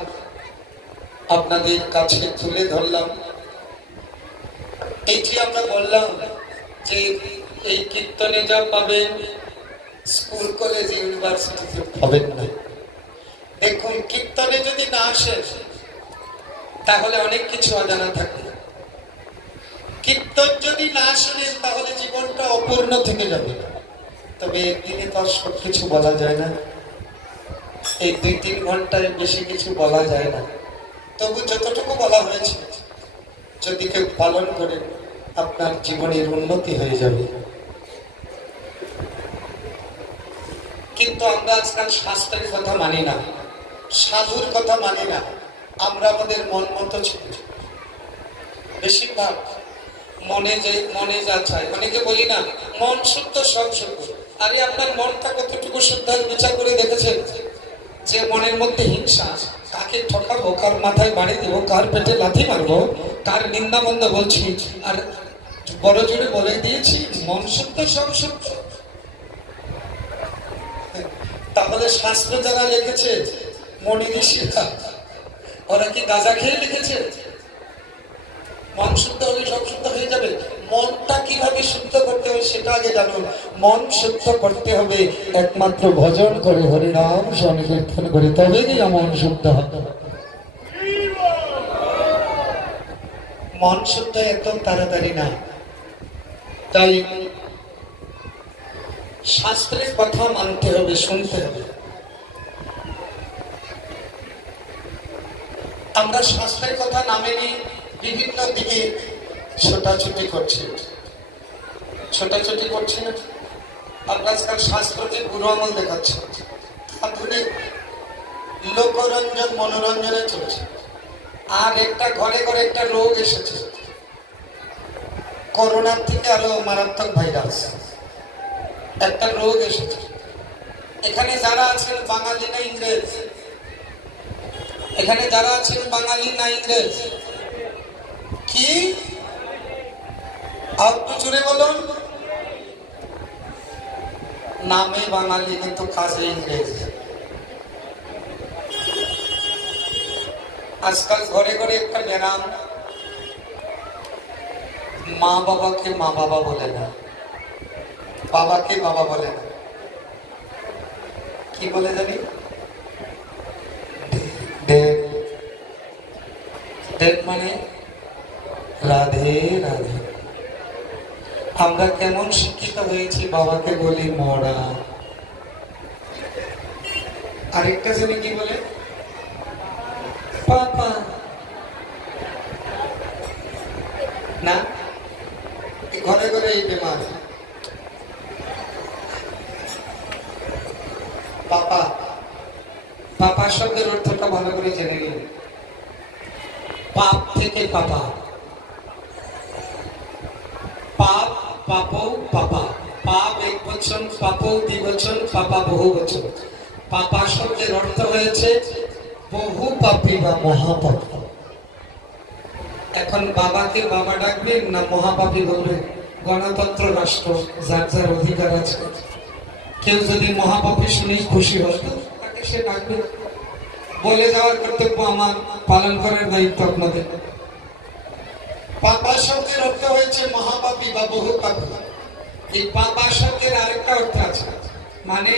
আপনাদের কাছে তুলে ধরলাম। এটি আমরা বললাম যে এই কীর্তনে যা পাবেন স্কুল, কলেজ, ইউনিভার্সিটিতে পাবেন না। দেখুন, কীর্তনে যদি না আসে তাহলে অনেক কিছু অজানা থাকে। কীর্তন যদি না শুনেন তাহলে জীবনটা অপূর্ণ থেকে যাবে। তবে একদিনে তো আর সবকিছু বলা যায় না, এই 2-3 ঘন্টায় বেশি কিছু বলা যায় না। তবু যতটুকু বলা হয়েছে যদি কেউ পালন করে আপনার জীবনের উন্নতি হয়ে যাবে। কিন্তু আমরা আজকাল শাস্ত্রের কথা মানি না, সাধুর কথা মানি না। আমরা আমাদের মন মতো ছিল, বেশিরভাগ মনে যা চায়। অনেকে বলি না মন শুদ্ধ সব শুদ্ধ। আরে আপনার মনটা কতটুকু শুদ্ধ বিচার করে দেখেছেন? যে মনের মধ্যে হিংসা, কাকে ঠকাবো, কার মাথায় বাড়ি দেবো, কার পেটে লাথি মারবো, কার নিন্দা মন্দ বলছি, আর বড় জোরে বলে দিয়েছি মন শুদ্ধ সব শুদ্ধ। তাহলে শাস্ত্র যারা লিখেছে, মনি ঋষিরা, ওরা কি গাঁজা খেয়ে লিখেছে মন শুদ্ধ হলে সব শুদ্ধ হয়ে যাবে? মনটা কিভাবে শুদ্ধ করতে হবে সেটা আগে জানুন। মন শুদ্ধ করতে হবে একমাত্র ভজন করে, হরিনাম সংকীর্তন করে, তবে গিয়ে মন শুদ্ধ হবে। মন শুদ্ধ একদম তাড়াতাড়ি না। তাই শাস্ত্রের কথা মানতে হবে, শুনতে হবে। আমরা শাস্ত্রের কথা না মেনে বিভিন্ন দিকে ছোটাছুটি করছি না। আমরা আজকাল শাস্ত্রকে বুড়ো আমল দেখাচ্ছি। লোকরঞ্জন মনোরঞ্জনে চলছে। আর একটা ঘরে ঘরে একটা রোগ এসেছে, করোনার থেকে আরো মারাত্মক ভাইরাস একটা রোগ এসেছে। এখানে যারা আছেন বাঙালি না ইংরেজ? এখানে যারা আছেন বাঙালি না ইংরেজ? কি একটু জোরে বলুন। নামে বাঙালি কিন্তু কাজে ইংরেজ। আজকাল ঘরে ঘরে একটা ব্যারাম, মা বাবাকে মা বাবা বলে না, বাবাকে বাবা বলে না, কি বলে জানি? ডেড মানে রাধে রাধে। আমরা কেমন শিক্ষিত হয়েছি, বাবাকে বলি মরা। আরেকটা জানি কি বলে? পাপা। না, ঘরে ঘরে এই বেমার। পাপা, পাপা শব্দের অর্থটা ভালো করে জেনে নিন। পাপ থেকে পাপা, পাপ পাপ পাপা, পাপ এক বচন, পাপ দ্বিবচন, পাপা বহু বচন। পাপা শব্দের অর্থ হয়েছে বহু পাপী বা মহাপাপী। এখন বাবাকে বাবা ডাকবেন না মহাপাপী বলবেন? গণতন্ত্র রাষ্ট্র, যার যার অধিকার আছে। কেউ যদি মহাপাপী শুনেই খুশি হয় তাকে সে ডাকবে। বলে যাওয়ার কর্তব্য আমার, পালন করার দায়িত্ব আপনাদের। পাপা শব্দের অর্থ হয়েছে মহাপাপী বা বহু পাপী। এই পাপা শব্দের আরেকটা অর্থ আছে, মানে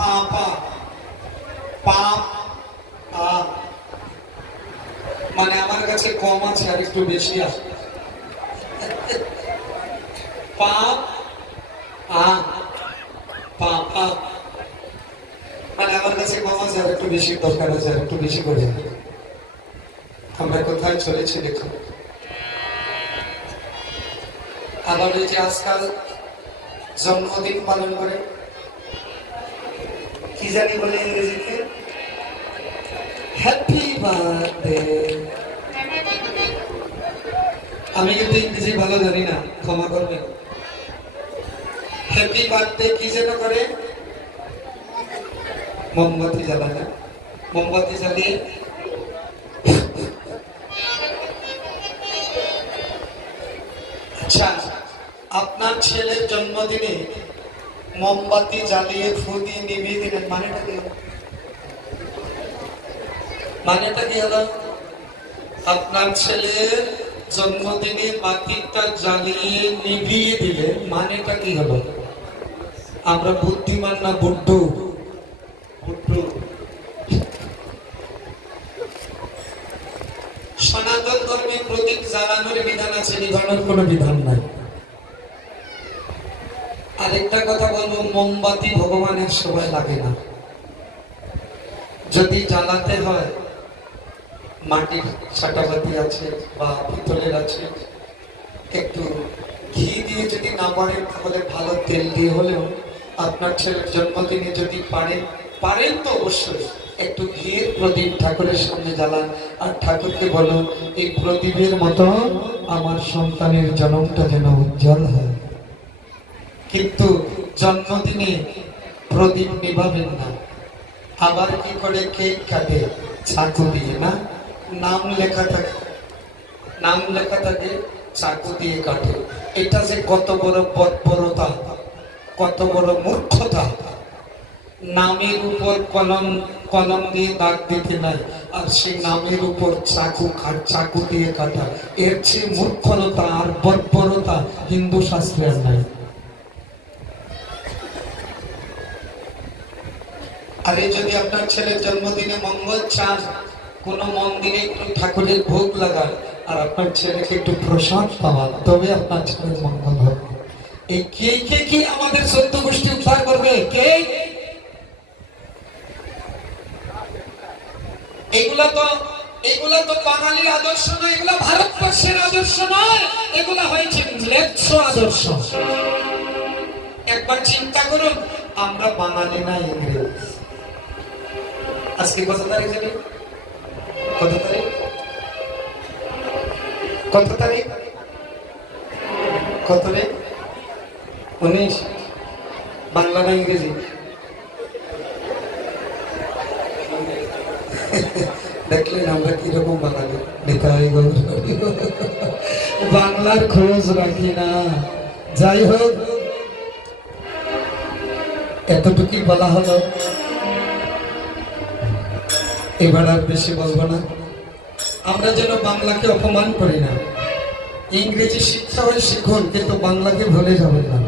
পাপা, পাপ মানে আমার কাছে কম আছে আর একটু বেশি আছে। পাপ পাপা মানে আমার কাছে কম আছে আর একটু বেশি দরকার আছে, আর একটু বেশি করে। আমরা কোথায় চলেছি দেখুন। আবার ওই যে আজকাল জন্মদিন পালন করে, কি জানি বলে ইংরেজিতে? Happy birthday. আমি কিন্তু ইংরেজি ভালো জানি না, ক্ষমা করবেন। হ্যাপি বার্থডে কি যেন করে? মোমবাতি জ্বালায়, মোমবাতি জ্বালিয়ে আচ্ছা, আপনার ছেলের জন্মদিনে মোমবাতি জ্বালিয়ে ফু দিয়ে নিভিয়ে দিলেন, মানেটা কি? মানেটা কি হলো? আপনার ছেলের জন্মদিনে বাতিটা জ্বালিয়ে নিভিয়ে দিলেন, মানেটা কি হলো? আমরা বুদ্ধিমান না বুদ্ধু? সনাতন ধর্মে প্রতীক জ্বালানোর বিধান আছে, নিভানোর কোনো বিধান নাই। আরেকটা কথা বলবো, মোমবাতি ভগবানের সময় লাগে না। যদি জ্বালাতে হয়, মাটির ছাটাবাতি আছে বা পিতলের আছে, একটু ঘি দিয়ে যদি না পারেন তাহলে ভালো তেল দিয়ে হলেও আপনার ছেলের জন্মদিনে যদি পারেন তো অবশ্যই একটু ঘিয়ের প্রদীপ ঠাকুরের সামনে জ্বালান, আর ঠাকুরকে বলুন এই প্রদীপের মতো আমার সন্তানের জন্মটা যেন উজ্জ্বল হয়। কিন্তু জন্মদিনে প্রদীপ নিভাবেন না। আবার কি করে কেক কাটে? চাকু দিয়ে না, নাম লেখা থাকে, নাম লেখা থাকে, চাকু দিয়ে কাটে। এটা যে কত বড় বর্বরতা, কত বড় মূর্খতা। নামের উপর কলম দিয়ে দাগ দিতে নাই, আর সেই নামের উপর চাকু দিয়ে কাটা, এর চেয়ে মূর্খতা আর বর্বরতা হিন্দু শাস্ত্রে আর নাই। আরে যদি আপনার ছেলের জন্মদিনে মঙ্গল চান, কোন মন্দিরে একটু ঠাকুরের ভোগ লাগান, আর আপনার ছেলেকে একটু প্রসাদ পাওয়ান, তবে আপনার ছেলের মঙ্গল হবে। এই কে আমাদের সত্য গোষ্ঠী উদ্ধার করবে? কে? এগুলা তো বাঙালির আদর্শ নয়, এগুলা ভারতবর্ষের আদর্শ নয়, এগুলা হয়েছে ম্লেচ্ছ আদর্শ। একবার চিন্তা করুন, আমরা বাঙালি না ইংরেজ? আজকে কত তারিখ জানি? কত তারিখ? কত তারিখ? কত রে? 19। বাংলা না ইংরেজি? দেখলেন আমরা কিরকম বাঙালি, বাংলার খোঁজ রাখি না। যাই হোক, এতটুকুই বলা হলো, এবার আর বেশি বলবো না। আমরা যেন বাংলাকে অপমান করি না। ইংরেজি শিক্ষা হয় শিখুন, কিন্তু বাংলাকে ভুলে যাবেন না।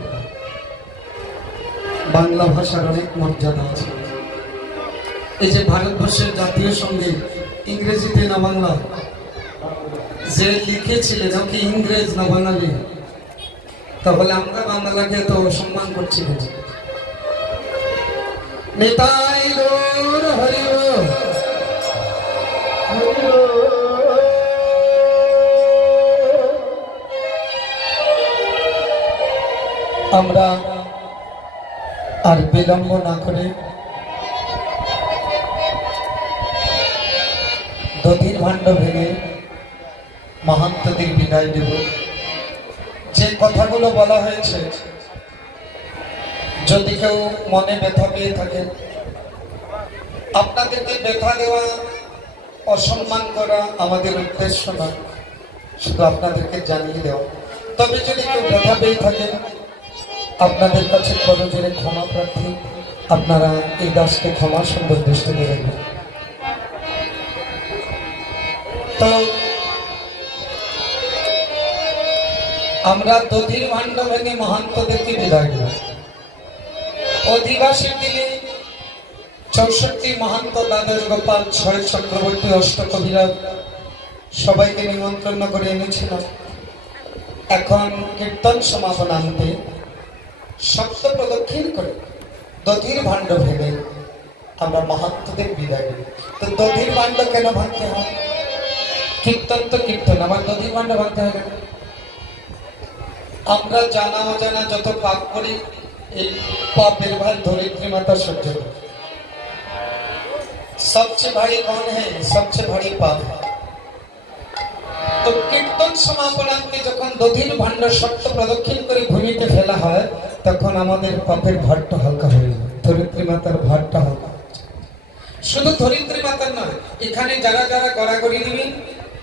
বাংলা ভাষার অনেক মর্যাদা আছে। এই যে ভারতবর্ষের জাতীয় সঙ্গীত ইংরেজিতে না বাংলা, যে লিখেছিলেন কি ইংরেজ না বাঙালি? তাহলে আমরা বাংলাকে তো সম্মান করছি না। নিতাই গৌর হরি বল। আমরা আর বিলম্ব না করে দধির ভাণ্ড ভেঙে মহান্তদের বিদায় দেব। যে কথাগুলো বলা হয়েছে, যদি কেউ মনে ব্যথা পেয়ে থাকে, আপনাদেরকে ব্যথা দেওয়া, অসম্মান করা আমাদের উদ্দেশ্য না, শুধু আপনাদেরকে জানিয়ে দেওয়া। তবে যদি কেউ ব্যথা পেয়ে থাকে, আপনাদের কাছে করজোরে ক্ষমা প্রার্থী। আপনারা এই দাসকে ক্ষমা সুন্দর দৃষ্টিতে দেখবেন। তো আমরা দধির ভাণ্ড ভেঙে মহান্তদেরকে বিদায় দেব। অধিবাসী দিনে 64 মহান্ত, দ্বাদশ গোপাল, 6 চক্রবর্তী, অষ্টকবিরাজ সবাইকে নিমন্ত্রণ করে এনেছিলাম। এখন কীর্তন সমাপনান্তে সপ্ত প্রদক্ষিণ করে দধির ভাণ্ড ভেঙে আমরা মহান্তদের বিদায় দেব। তো দধির ভাণ্ড কেন ভাঙতে হয়? কীর্তন তো কীর্তন, আমার দধির ভাণ্ড ভাঙতে হবে। আমরা জানা অজানা যত পাপ করি, এই পাপের ভার ধরিত্রী মাতা সহ্য করে। সবচেয়ে ভারী কौन है? সবচেয়ে ভারী পাপ। তো কীর্তন সমাপনান্তে যখন দধির ভাণ্ড সপ্ত প্রদক্ষিণ করে ভূমিতে ফেলা হয়, তখন আমাদের পাপের ভারটা হালকা হয়ে যায়। ধরিত্রী মাতার ভারটা হালকা। শুধু ধরিত্রী মাতার নয়, এখানে যারা যারা গড়াগড়ি দিবেন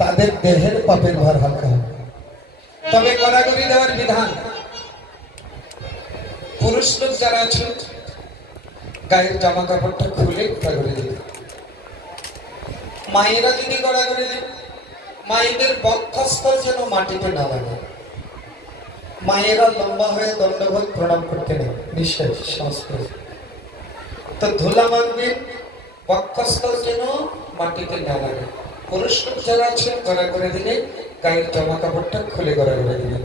তাদের দেহের পাপের ভার হালকা হবে। তবে গড়াগড়ি দেওয়ার বিধান, পুরুষ লোক যারা আছেন গায়ের জামা কাপড়টা খুলে গড়াগড়ি দিবে। মায়েরা যদি গড়াগড়ি দেন, মায়েদের বক্ষস্থল যেন মাটিতে না লাগে। মায়েরা লম্বা হয়ে দণ্ডবোধ প্রণাম করতে নেই, নিঃশ্বাস সংস্কৃত। তো ধুলা মানবেন, বক্ষস্থল যেন মাটিতে না লাগে। পুরুষ লোক যারা আছেন গড়াগড়ি দিলে গায়ের জামা কাপড়টা খুলে গড়াগড়ি দিবেন।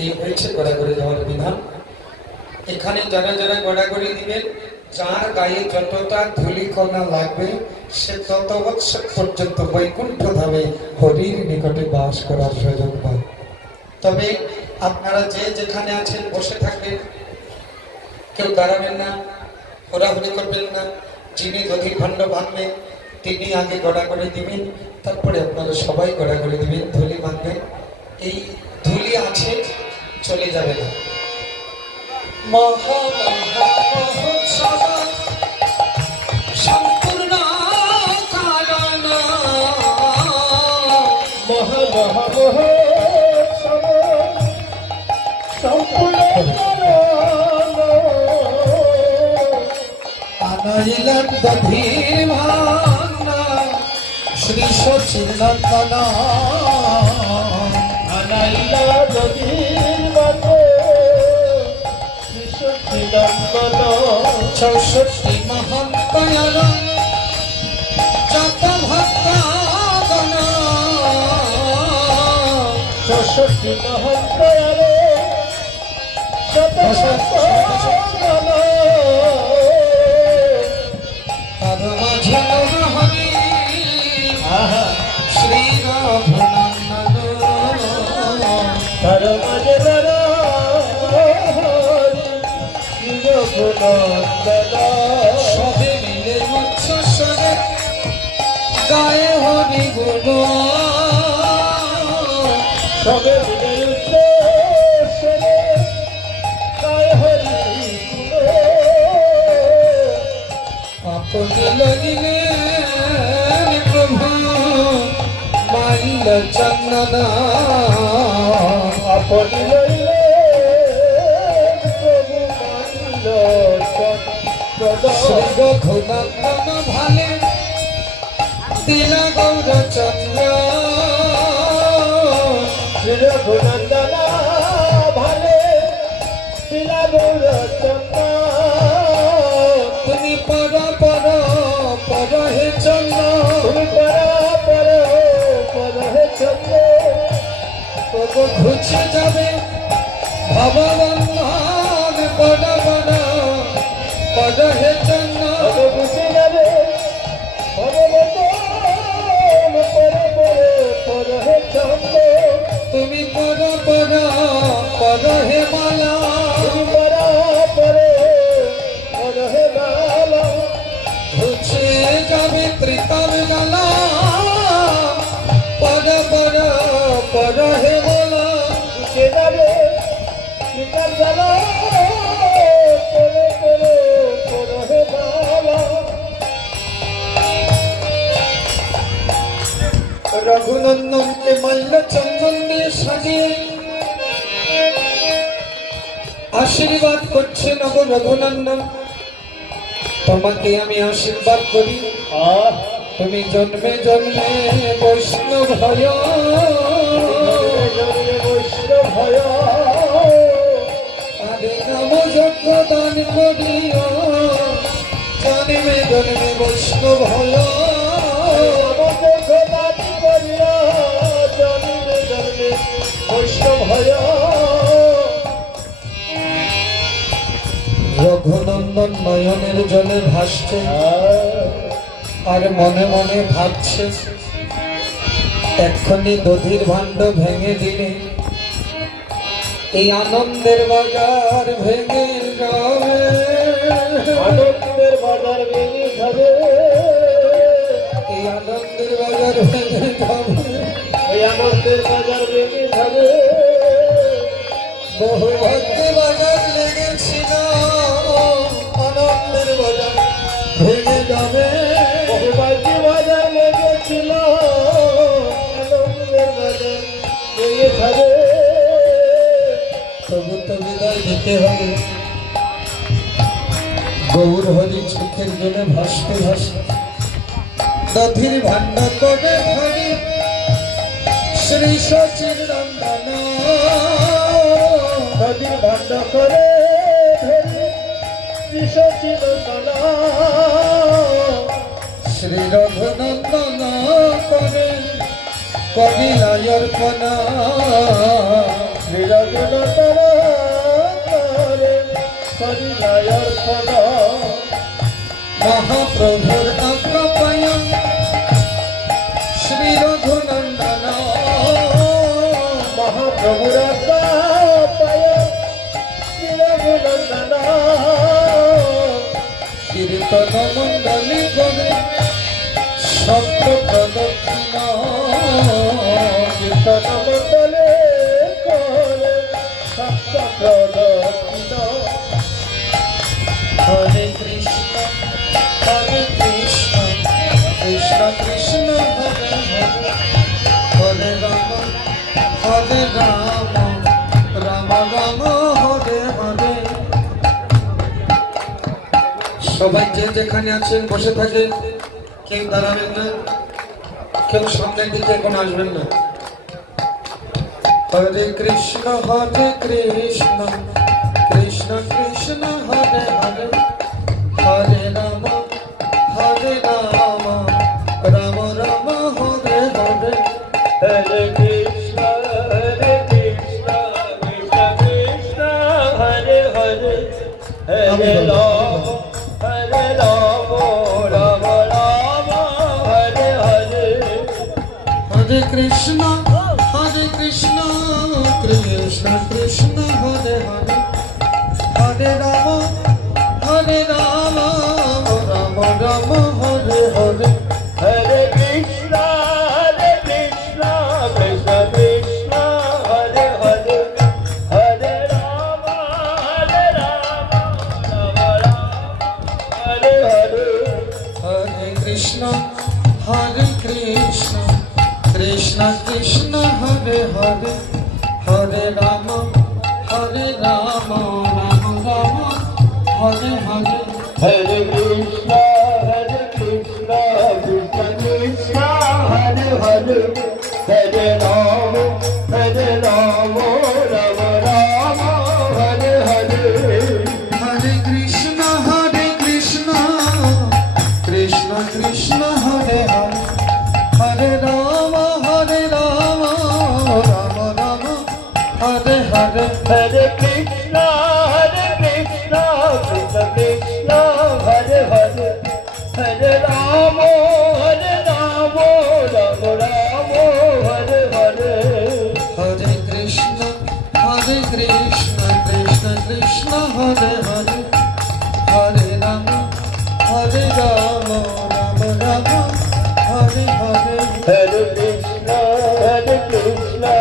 এই হয়েছে গড়াগড়ি দেওয়ার বিধান। এখানে যারা যারা গড়াগড়ি দিবেন, যার গায়ে যতটা ধূলিকণা লাগবে সে তত বৎসর পর্যন্ত বৈকুণ্ঠ ধামে হরির নিকটে বাস করার সুযোগ পায়। তবে আপনারা যে যেখানে আছেন বসে থাকবেন, কেউ দাঁড়াবেন না, ঘোরাঘুরি করবেন না। যিনি দধির ভাণ্ড ভাঙবেন তিনি আগে গড়াগড়ি দিবেন, তারপরে আপনারা সবাই গড়াগড়ি দিবেন, ধুলি ভাঙবেন। এই ধুলি আছে, চলে যাবে না। সম্পূর্ণ কারণ আনাইলেন দধির ভাণ্ড শ্রী সচিদানন্দ। আনাইলা দধির ভাণ্ড 64 মহান্তয়ার যত ভক্তগণ, 64 মহান্তয়ার যত ভক্তগণ, তার মাঝে হরি শ্রী রঘুনন্দন, তার মাঝে সবে মিলে উচ্ছ্বাসে प्रभु माइल चंदन अपनी श्री रघुनंदन भाले दिला गौर चंद्र श्री रघुनंदन भाले दिला गौर चंद्र तुम्हें पर पर पर हे चंद्र तुम्हें पर हे चंद्र तो घुचे जाबे भवबंधन पर पर हे चंद्र तो घुचे जाबे भवबंधन पर हे चंद्र तुम्हें पर हे माला तुम्हें पर हे माला घुचे जाबे त्रिकाल गाला पर हे माला घुचे जाबे त्रिकाल गाला पर हे माला रघुनंदन के मल्ल चंदन में सजे आशीर्वाद करছে নব रघुनंदन তোমাকে আমি আশীর্বাদ করি তুমি জন্মে জন্মে বৈষ্ণব হয় আরে নাম যজ্ঞ দান করিও জন্মে জন্মে বৈষ্ণব হয় रघुनंदन नयनेर जले भासছে আর মনে মনে ভাবছে এক্ষুনি দধির ভাণ্ড ভেঙে দিলে এই আনন্দের বাজার ভেঙে যাবে আনন্দের বাজার ভেঙে যাবে এই আনন্দের বাজার ভেঙে যাবে এই আনন্দের বাজার ভেঙে যাবে বহু ভক্তি বাজার লেগেছিল আনন্দের বাজার ভেঙে যাবে বহু ভক্তি বাজার লেগেছিল আনন্দের বাজার ভেঙে যাবে তবু তো বিদায় দিতে হবে গৌর হরি চোখের জলে ভাসতে ভাসতে দধির ভাণ্ড কবে ধরি শ্রী সচির নন্দন দধির ভাণ্ড করে ধরি শ্রী সচির নন্দন শ্রী রঘুনন্দন করে করিলাই অর্পণা শ্রী রঘুনন্দন করে করিলাই অর্পণা মহাপ্রভুর আজ্ঞাপায় শ্রী রঘুনন্দন মহাপ্রভুর আজ্ঞাপায় শ্রী রঘুনন্দন কীর্তন মণ্ডলী করে সপ্ত প্রদক্ষিণ কীর্তন মণ্ডলে করে সপ্ত প্রদক্ষিণ হরে কৃষ্ণ কৃষ্ণ কৃষ্ণ হরে হরে হরে রাম রাম রাম হরে হরে। সবাই যে যেখানে আছেন বসে থাকেন, কেউ দাঁড়াবেন না, কেউ সামনের দিকে এখন আসবেন না। হরে কৃষ্ণ কৃষ্ণ কৃষ্ণ হরে হরে হরে রাম রাম রাম হরে হরে। হরে কৃষ্ণ কৃষ্ণ কৃষ্ণ হরে হরে হরে রাম রাম রাম হরে হরে। হরে কৃষ্ণ কৃষ্ণ কৃষ্ণ হরে হরে হরে রাম রাম রাম হরে হরে। হরে Krishna Krishna Krishna Hare Hare Hare Ram Ram Ram Ram Hare Hare. Krishna Krishna Krishna Hare Hare Hare Ram Ram Ram Hare Hare Hare Krishna, Krishna Krishna, Hare Hare, Hare Rama, Rama Rama, Hare Hare. Hare Krishna, Krishna Krishna, Hare Hare, Hare Rama, Rama Rama, Hare Hare. Hare Krishna, Krishna Krishna, Hare Hare, Hare Rama, Rama Rama, Hare Hare. Hare Krishna, Krishna Krishna, Hare Hare, Hare Rama, Rama Rama, Hare Hare. Hare Krishna, Krishna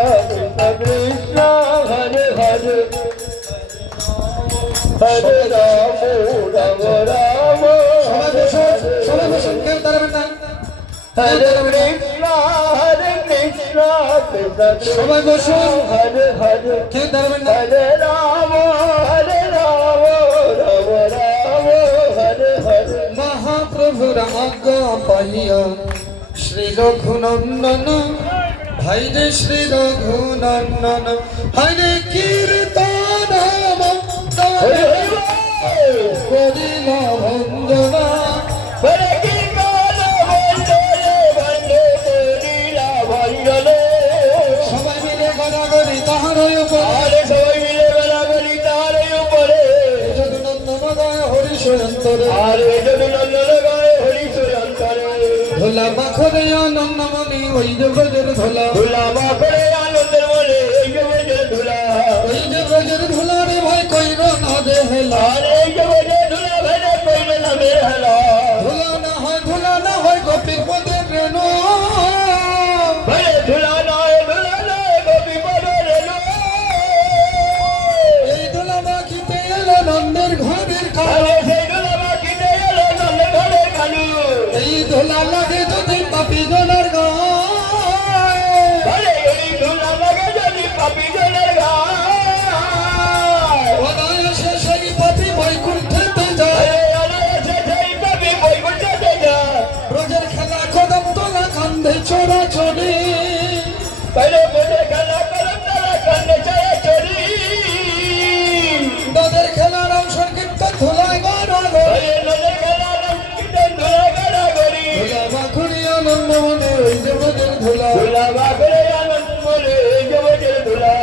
Krishna, Hare Hare, Hare Rama, Rama সবাই বসুন, কেউ দাঁড়াবেন না। Hare Krishna, Krishna সবাই বসুন, Hare Hare, কেউ দাঁড়াবেন না। Hare Rama, Rama Rama, Hare Hare. মহাপ্রভুর আজ্ঞা পাইয়া শ্রী রঘুনন্দন ভাইরে শ্রী রঘুনন্দন হরে কীর্তন করিল বন্দনা Hare Krishna, সবাই মিলে গড়াগড়ি তাহার উপরে সবাই মিলে বেলাবেলি তার উপরে জগন্নাথ গায় হরিশয়ন্তরে আরে জগন্নাথ গায়ে হরিশয় অন্তরে ধোলা মাখরে আনন্দমণি ওই যে ব্রজের ধোলা ধুলা মাখরে আনন্দের মনে এই যে বেজের ধুলা ওই যে ব্রজের ধোলা রে ভাই কইর না দেহেলা আরে এই যে বেজের ধুলা ভেজে কইবে না বেহালা ধোলা না হয় গোপীর পদের রেণু ভরে ধুলা নয় গোপী পদে রেণু এই ধোলা মাখিতে এলো নন্দের ঘরের কালো আরে সেই ধুলা মাখিতে এলো নন্দের ঘরের কালু এই ধোলা লাগে যদি পাপি জনের গায়ে ভরে এই ধুলা লাগে যদি পাপি জনের গায় অনায়াসে সেই পাপি বৈকুণ্ঠেতে যায় আরে অনায়াসে সেই পাপি বৈকুণ্ঠে যায় ব্রজের খেলা কদম তোলা কান্ধে চোরা চড়ি পরে বলে খেলা করম তারা কান্নে চায় চড়ি নদের খেলার অংশ কীর্তন ধুলায় গড়াগড়ি আরে নদের খেলা নাম কীর্তন ধুলা গড়াগড়ি ধুলা মাখুরি আনন্দ মনে ওই যে ব্রজের ধুলা ধুলা বাগড়ে আনন্দ বলে এই যে বেজের ধুলা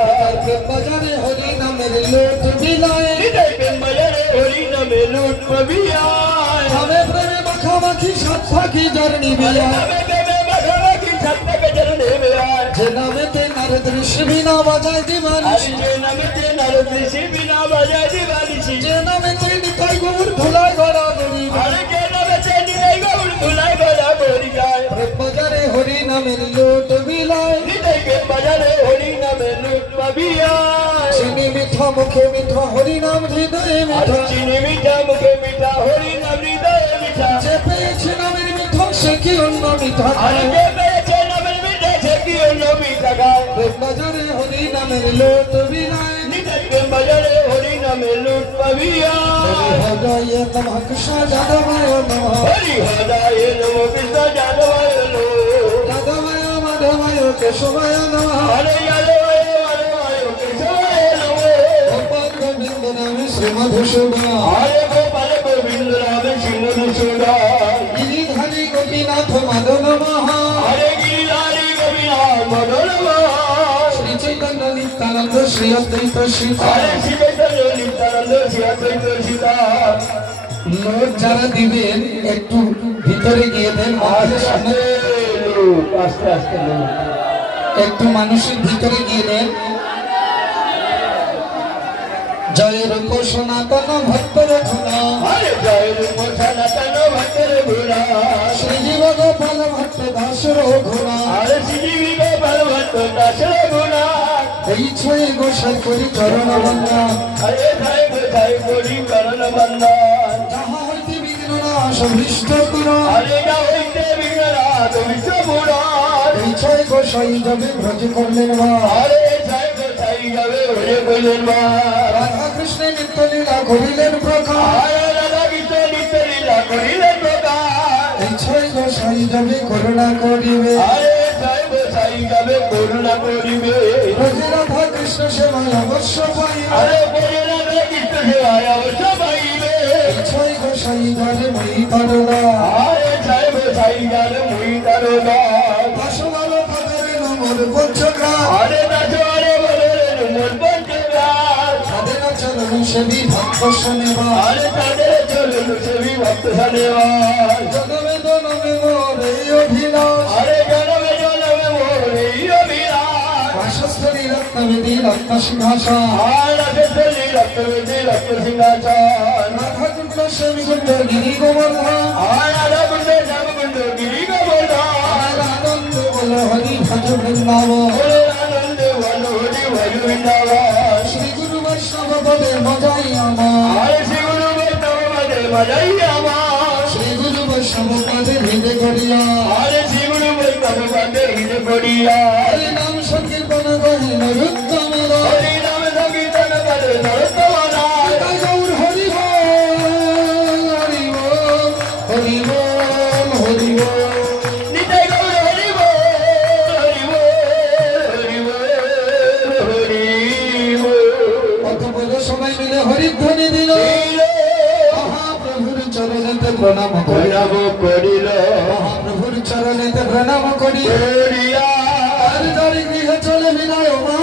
প্রেম বাজারে হরি নামের লোট বিলায় হৃদয় প্রেম বাজারে হরি নামে লুট পাবিয়ায় আমি প্রেমে মাখামাখি সাত ফাঁকি জার্নি বিয়া নামে প্রেমে মাখামাখি ছাত্রকে যেন নেবে আয় যে নামেতে নারদ ঋষি বিনা বাজায় দিবানিসি আরে যে নামেতে নারদ ঋষি বিনা বাজায় দিবানিসি যে নামেতে নিতাই গৌর ধুলায় গড়া গড়ি আরে যে নামেতে নিতাই গৌর ধুলায় গড়া গড়ি যায় প্রেম বাজারে হরি নামের লোট বিলায় হৃদয় প্রেম বাজারে হরি নামে লুট পাবিয়ায় চিনি মিঠা মুখে মিঠা হরি নাম হৃদয়ে আরে মিঠা চিনি মিঠা মুখে মিঠা হরি নাম হৃদয়ে মিঠা যে পেয়েছে নামের মিঠা সে কি অন্য মিঠা আরে খায় যে পেয়েছে নামের মিঠা সে কি অন্য মিঠা খায় প্রেম বাজারে হরি নামের লোট বিলায় হৃদয় প্রেম বাজারে হরি নামে লুট পাবিয়ায় হৃদয়ে নমঃ কৃষ্ণ যাদবায় নমঃ হরি হদায় নমো কৃষ্ণ যাদবায় নমো যাদবায় মাধবায় কেশবায় নমঃ হরে যাদবায় মাধবায় কেশবায় নমো গোপাল গোবিন্দ নামে শ্রী মধুসূদন হরে গোপাল গোবিন্দ রামে সিংহদূষণ গিরিধারী গোপীনাথ মাধব মহা হরে গিরিধারী গোপীনাথ মদনমোহন শ্রী চৈতন্য নিত্যানন্দ শ্রী অদ্বৈত সীতা হরে শ্রীচৈতন্য নিত্যানন্দ শ্রী অদ্বৈত সীতা লোক যারা দিবেন একটু ভিতরে গিয়ে দেন মানুষের সামনে আস্তে আস্তে একটু মানুষের ভিতরে গিয়ে দেন জয় রূপ সনাতন ভক্ত রঘুনা হরে জয় রূপ সনাতন ভক্তের গুণা শ্রীজীব গোপাল ভক্ত দাস রঘুনা হরে শ্রীজীবী গোপাল ভক্ত দাসের গুণা এই ছয় গোসাই করি চরণ বন্দনা হরে জয় গোসাই করি করণ বন্দন যাহা হইতে বিঘ্ন না নাশ ভীষ্ট পুর আরে না হইতে বিঘ্ননাথ ভীষ্ট পুর এই ছয় গোসাই যাবে ব্রজ করলেন মা আরে ছয় গোসাই যাবে ব্রজ করলেন মা রাধা কৃষ্ণের নিত্য লীলা করিলেন প্রকাশ আরে রাধা কৃষ্ণ নিত্য লীলা করিলেন প্রকাশ এই ছয় গোসাই যাবে করুণা করিবে আরে ছয় গোসাই যাবে করুণা করিবে ব্রজে রাধা কৃষ্ণ সেবায় অবশ্য পাইবে আরে ব্রজে রাধা কৃষ্ণ সেবায় অবশ্য পাইবে এই ছয় গোসাই যাবে মই করুণা আরে ছয় গোসাই যাবে মই করুণা বাসনার পাতারে নমর পঞ্চগ্রাম আরে দাসরে বলে মোর পঞ্চগ্রাম তাদের চরণ সেবী ভক্ত শোনেবা আরে তাদের চলুন সেবী ভক্ত শোনেবার জনমে জনমে মোর এই অভিলাষ আরে জনমে জনমে মোর এই অভিলাষ বাসস্থলী রত্নবেদী রত্ন সিংহাসন আর রাজেশ্বরী রক্তবেদী রক্ত সিংহাসন রাধা কুণ্ড স্বামী কুণ্ড গিরি গোবর্ধন আর রাধাকুণ্ড শ্যামকুণ্ড গিরি গোবর্ধন আর আনন্দ বল হরি ভজ বৃন্দাবন ওরে আনন্দ বল হরি ভজ বৃন্দাবন শ্রী গুরু বৈষ্ণব পদে মজাই আমার আরে শ্রী গুরু বৈষ্ণব পদে মজাই আমার শ্রী গুরু বৈষ্ণব পদে হৃদয় করিয়া আরে শ্রী গুরু বৈষ্ণব পদে হৃদয় করিয়া হরি নাম সংকীর্তন কহে নরুত্তম হরি নাম সংকীর্তন করে নরোত্তমনা গৌর হরি বল হরি বল হরি বল হরি বল নিতাই গৌর হরি বল হরি বল হরি বল কত বলে সবাই মিলে হরিধ্বনি দিল মহাপ্রভুর চরণেতে প্রণাম করি প্রণাম করিল মহাপ্রভুর চরণেতে প্রণাম করি করিয়া আর তারি গৃহে চলে বিদায় মা